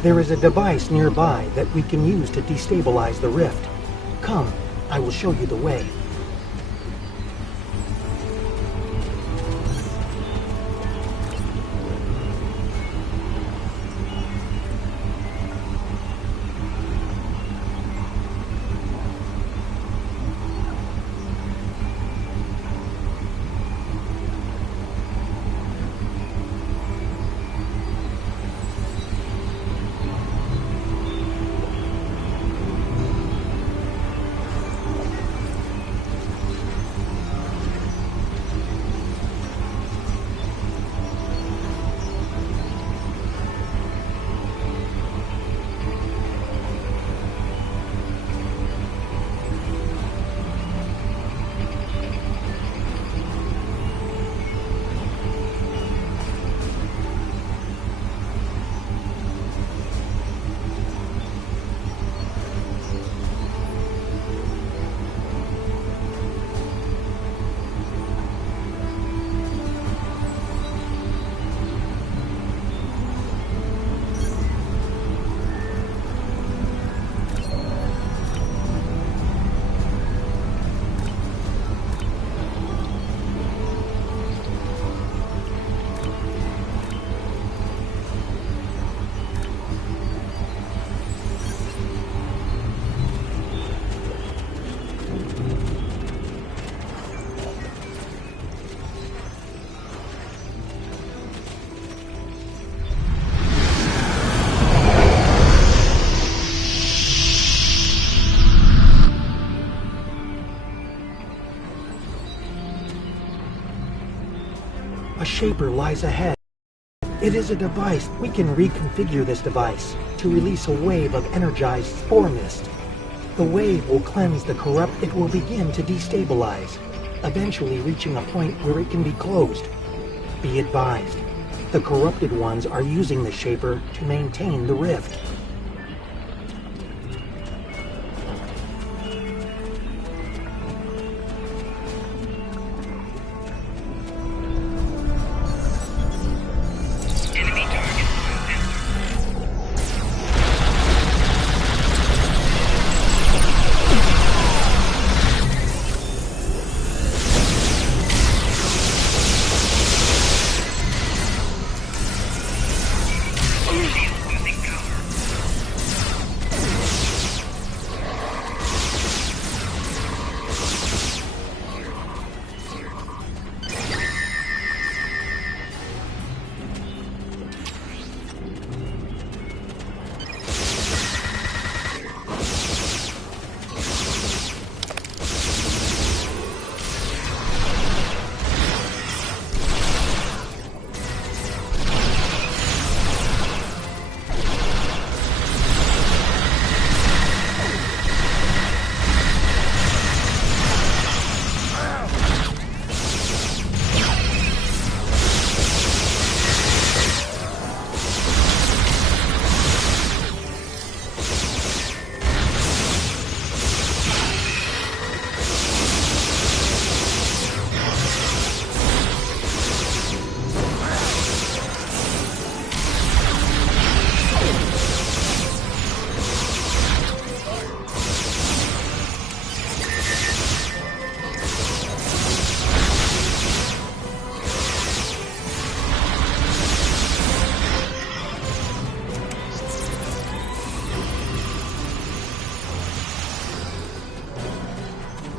There is a device nearby that we can use to destabilize the rift. Come, I will show you the way. A Shaper lies ahead. It is a device. We can reconfigure this device to release a wave of energized spore mist. The wave will cleanse the corrupt. It will begin to destabilize. eventually reaching a point where it can be closed. Be advised, the corrupted ones are using the Shaper to maintain the rift.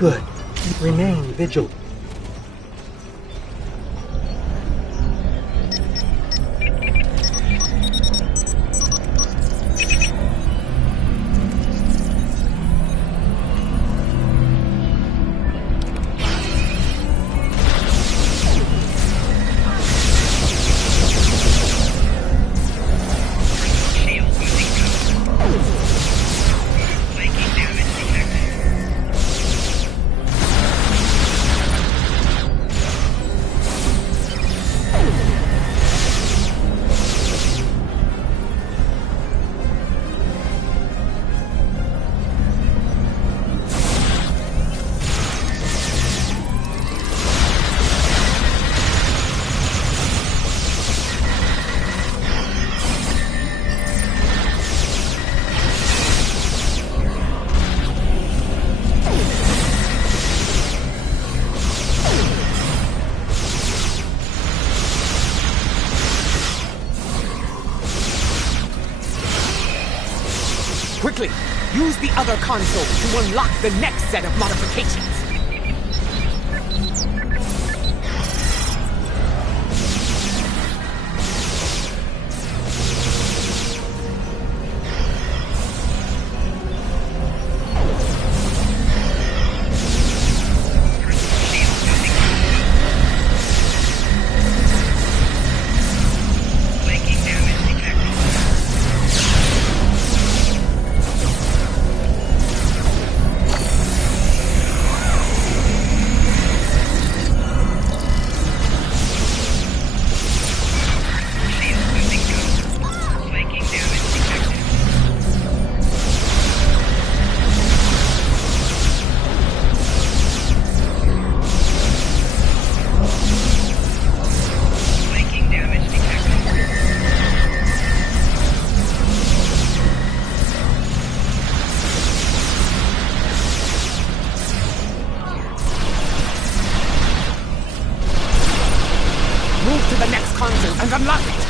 Good. Remain vigilant. Quickly, use the other console to unlock the next set of modifications. To the next console and unlock it!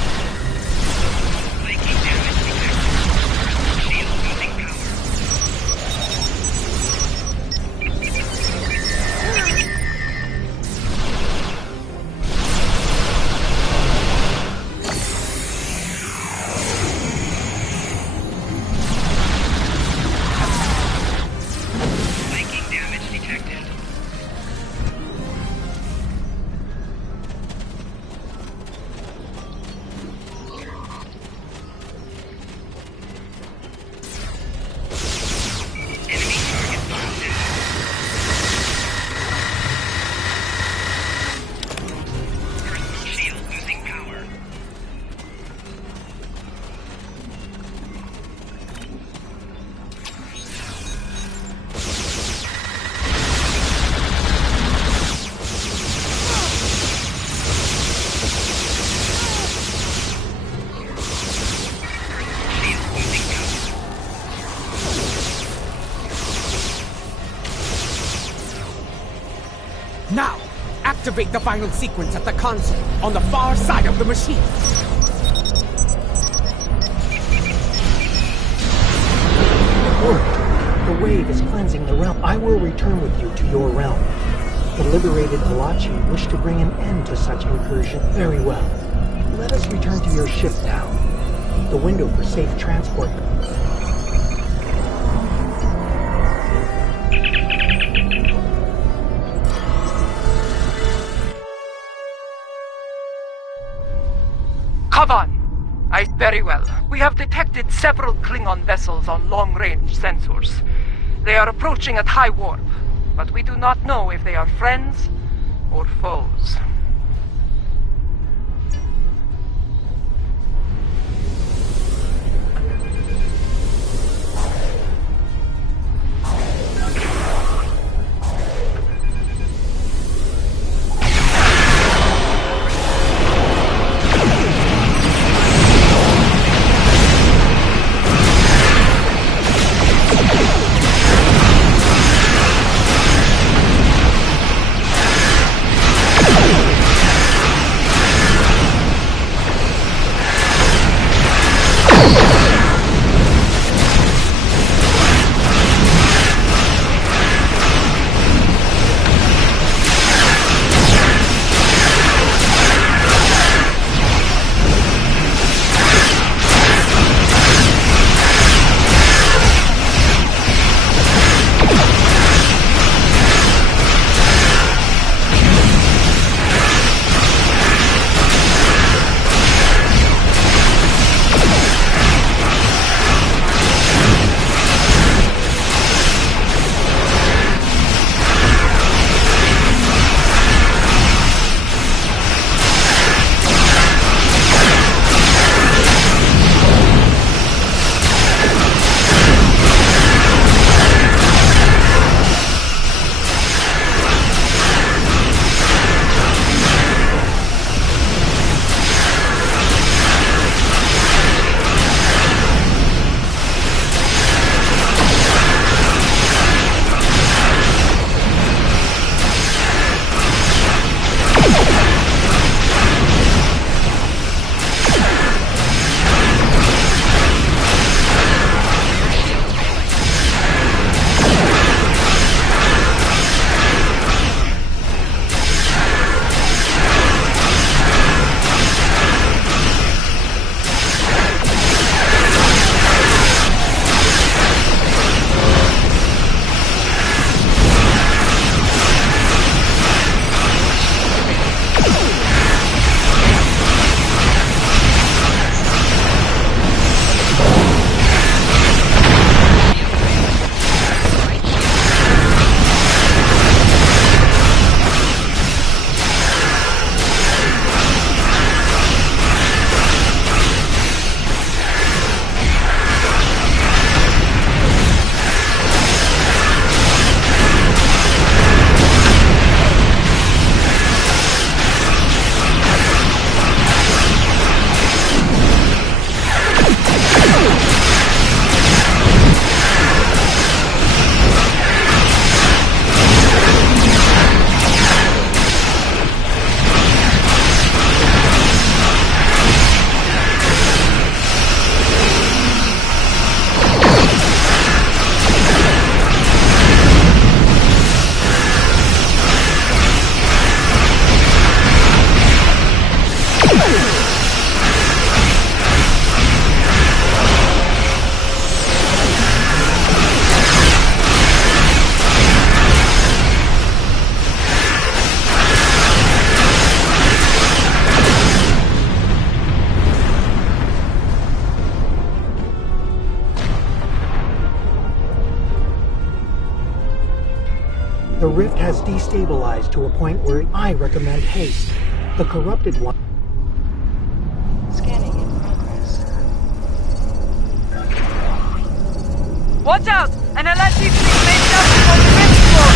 Now, activate the final sequence at the console on the far side of the machine. It worked. The wave is cleansing the realm. I will return with you to your realm. The liberated Alachi wish to bring an end to such incursion. Very well. Let us return to your ship now. The window for safe transport. Kavan! Very well. We have detected several Klingon vessels on long-range sensors. They are approaching at high warp, but we do not know if they are friends or foes. The rift has destabilized to a point where I recommend haste. The corrupted one... Scanning in progress. Watch out! An Alachi fleet may jump on the rift floor!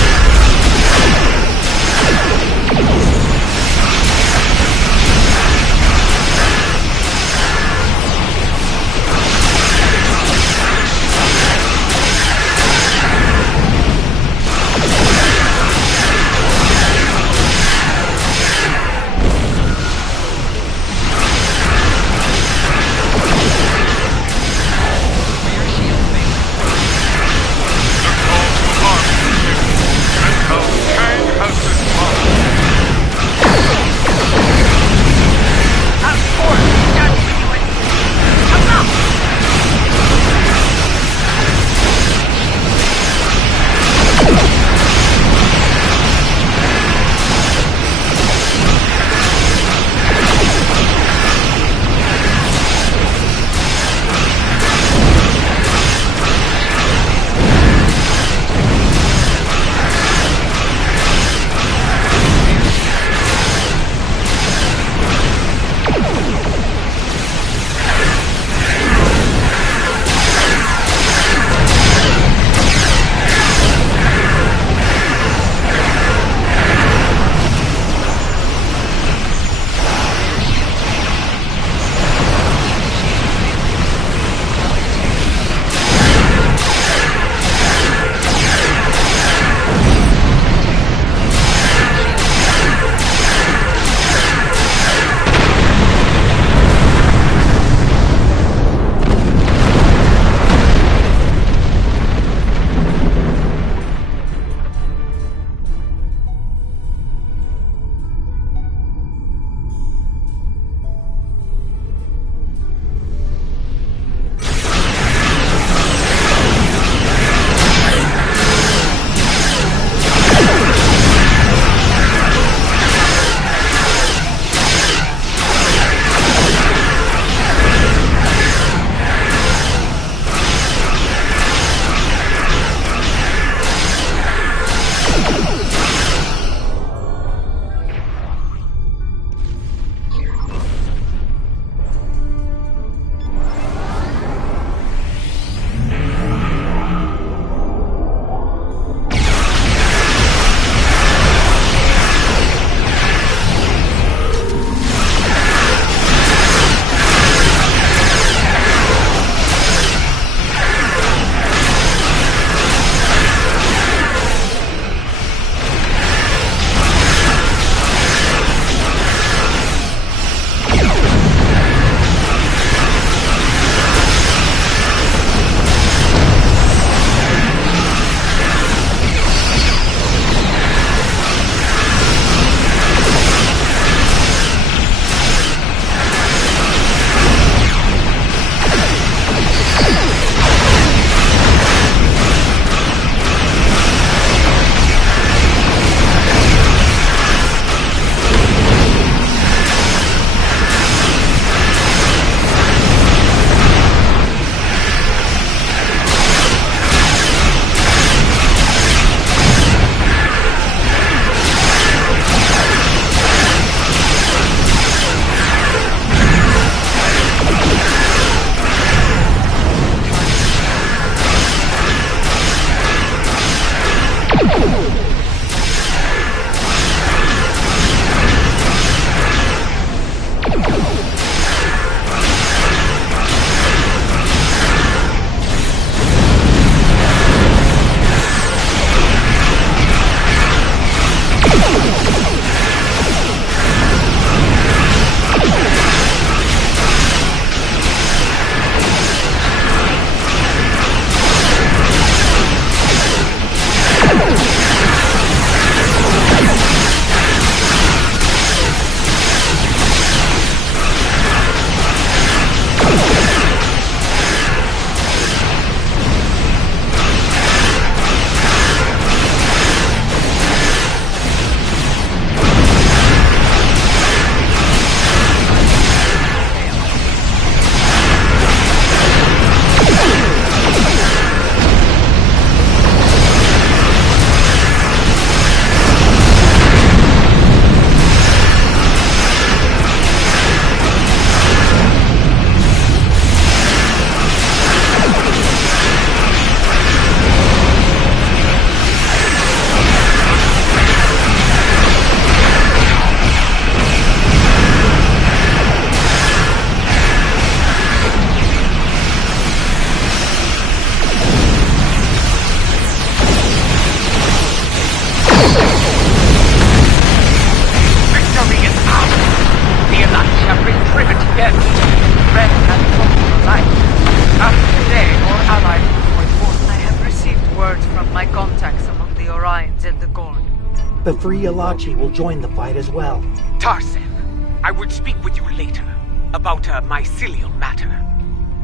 The three Elachi will join the fight as well. Tarsem, I would speak with you later about a mycelial matter.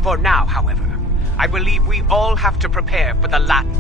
For now, however, I believe we all have to prepare for the Latin.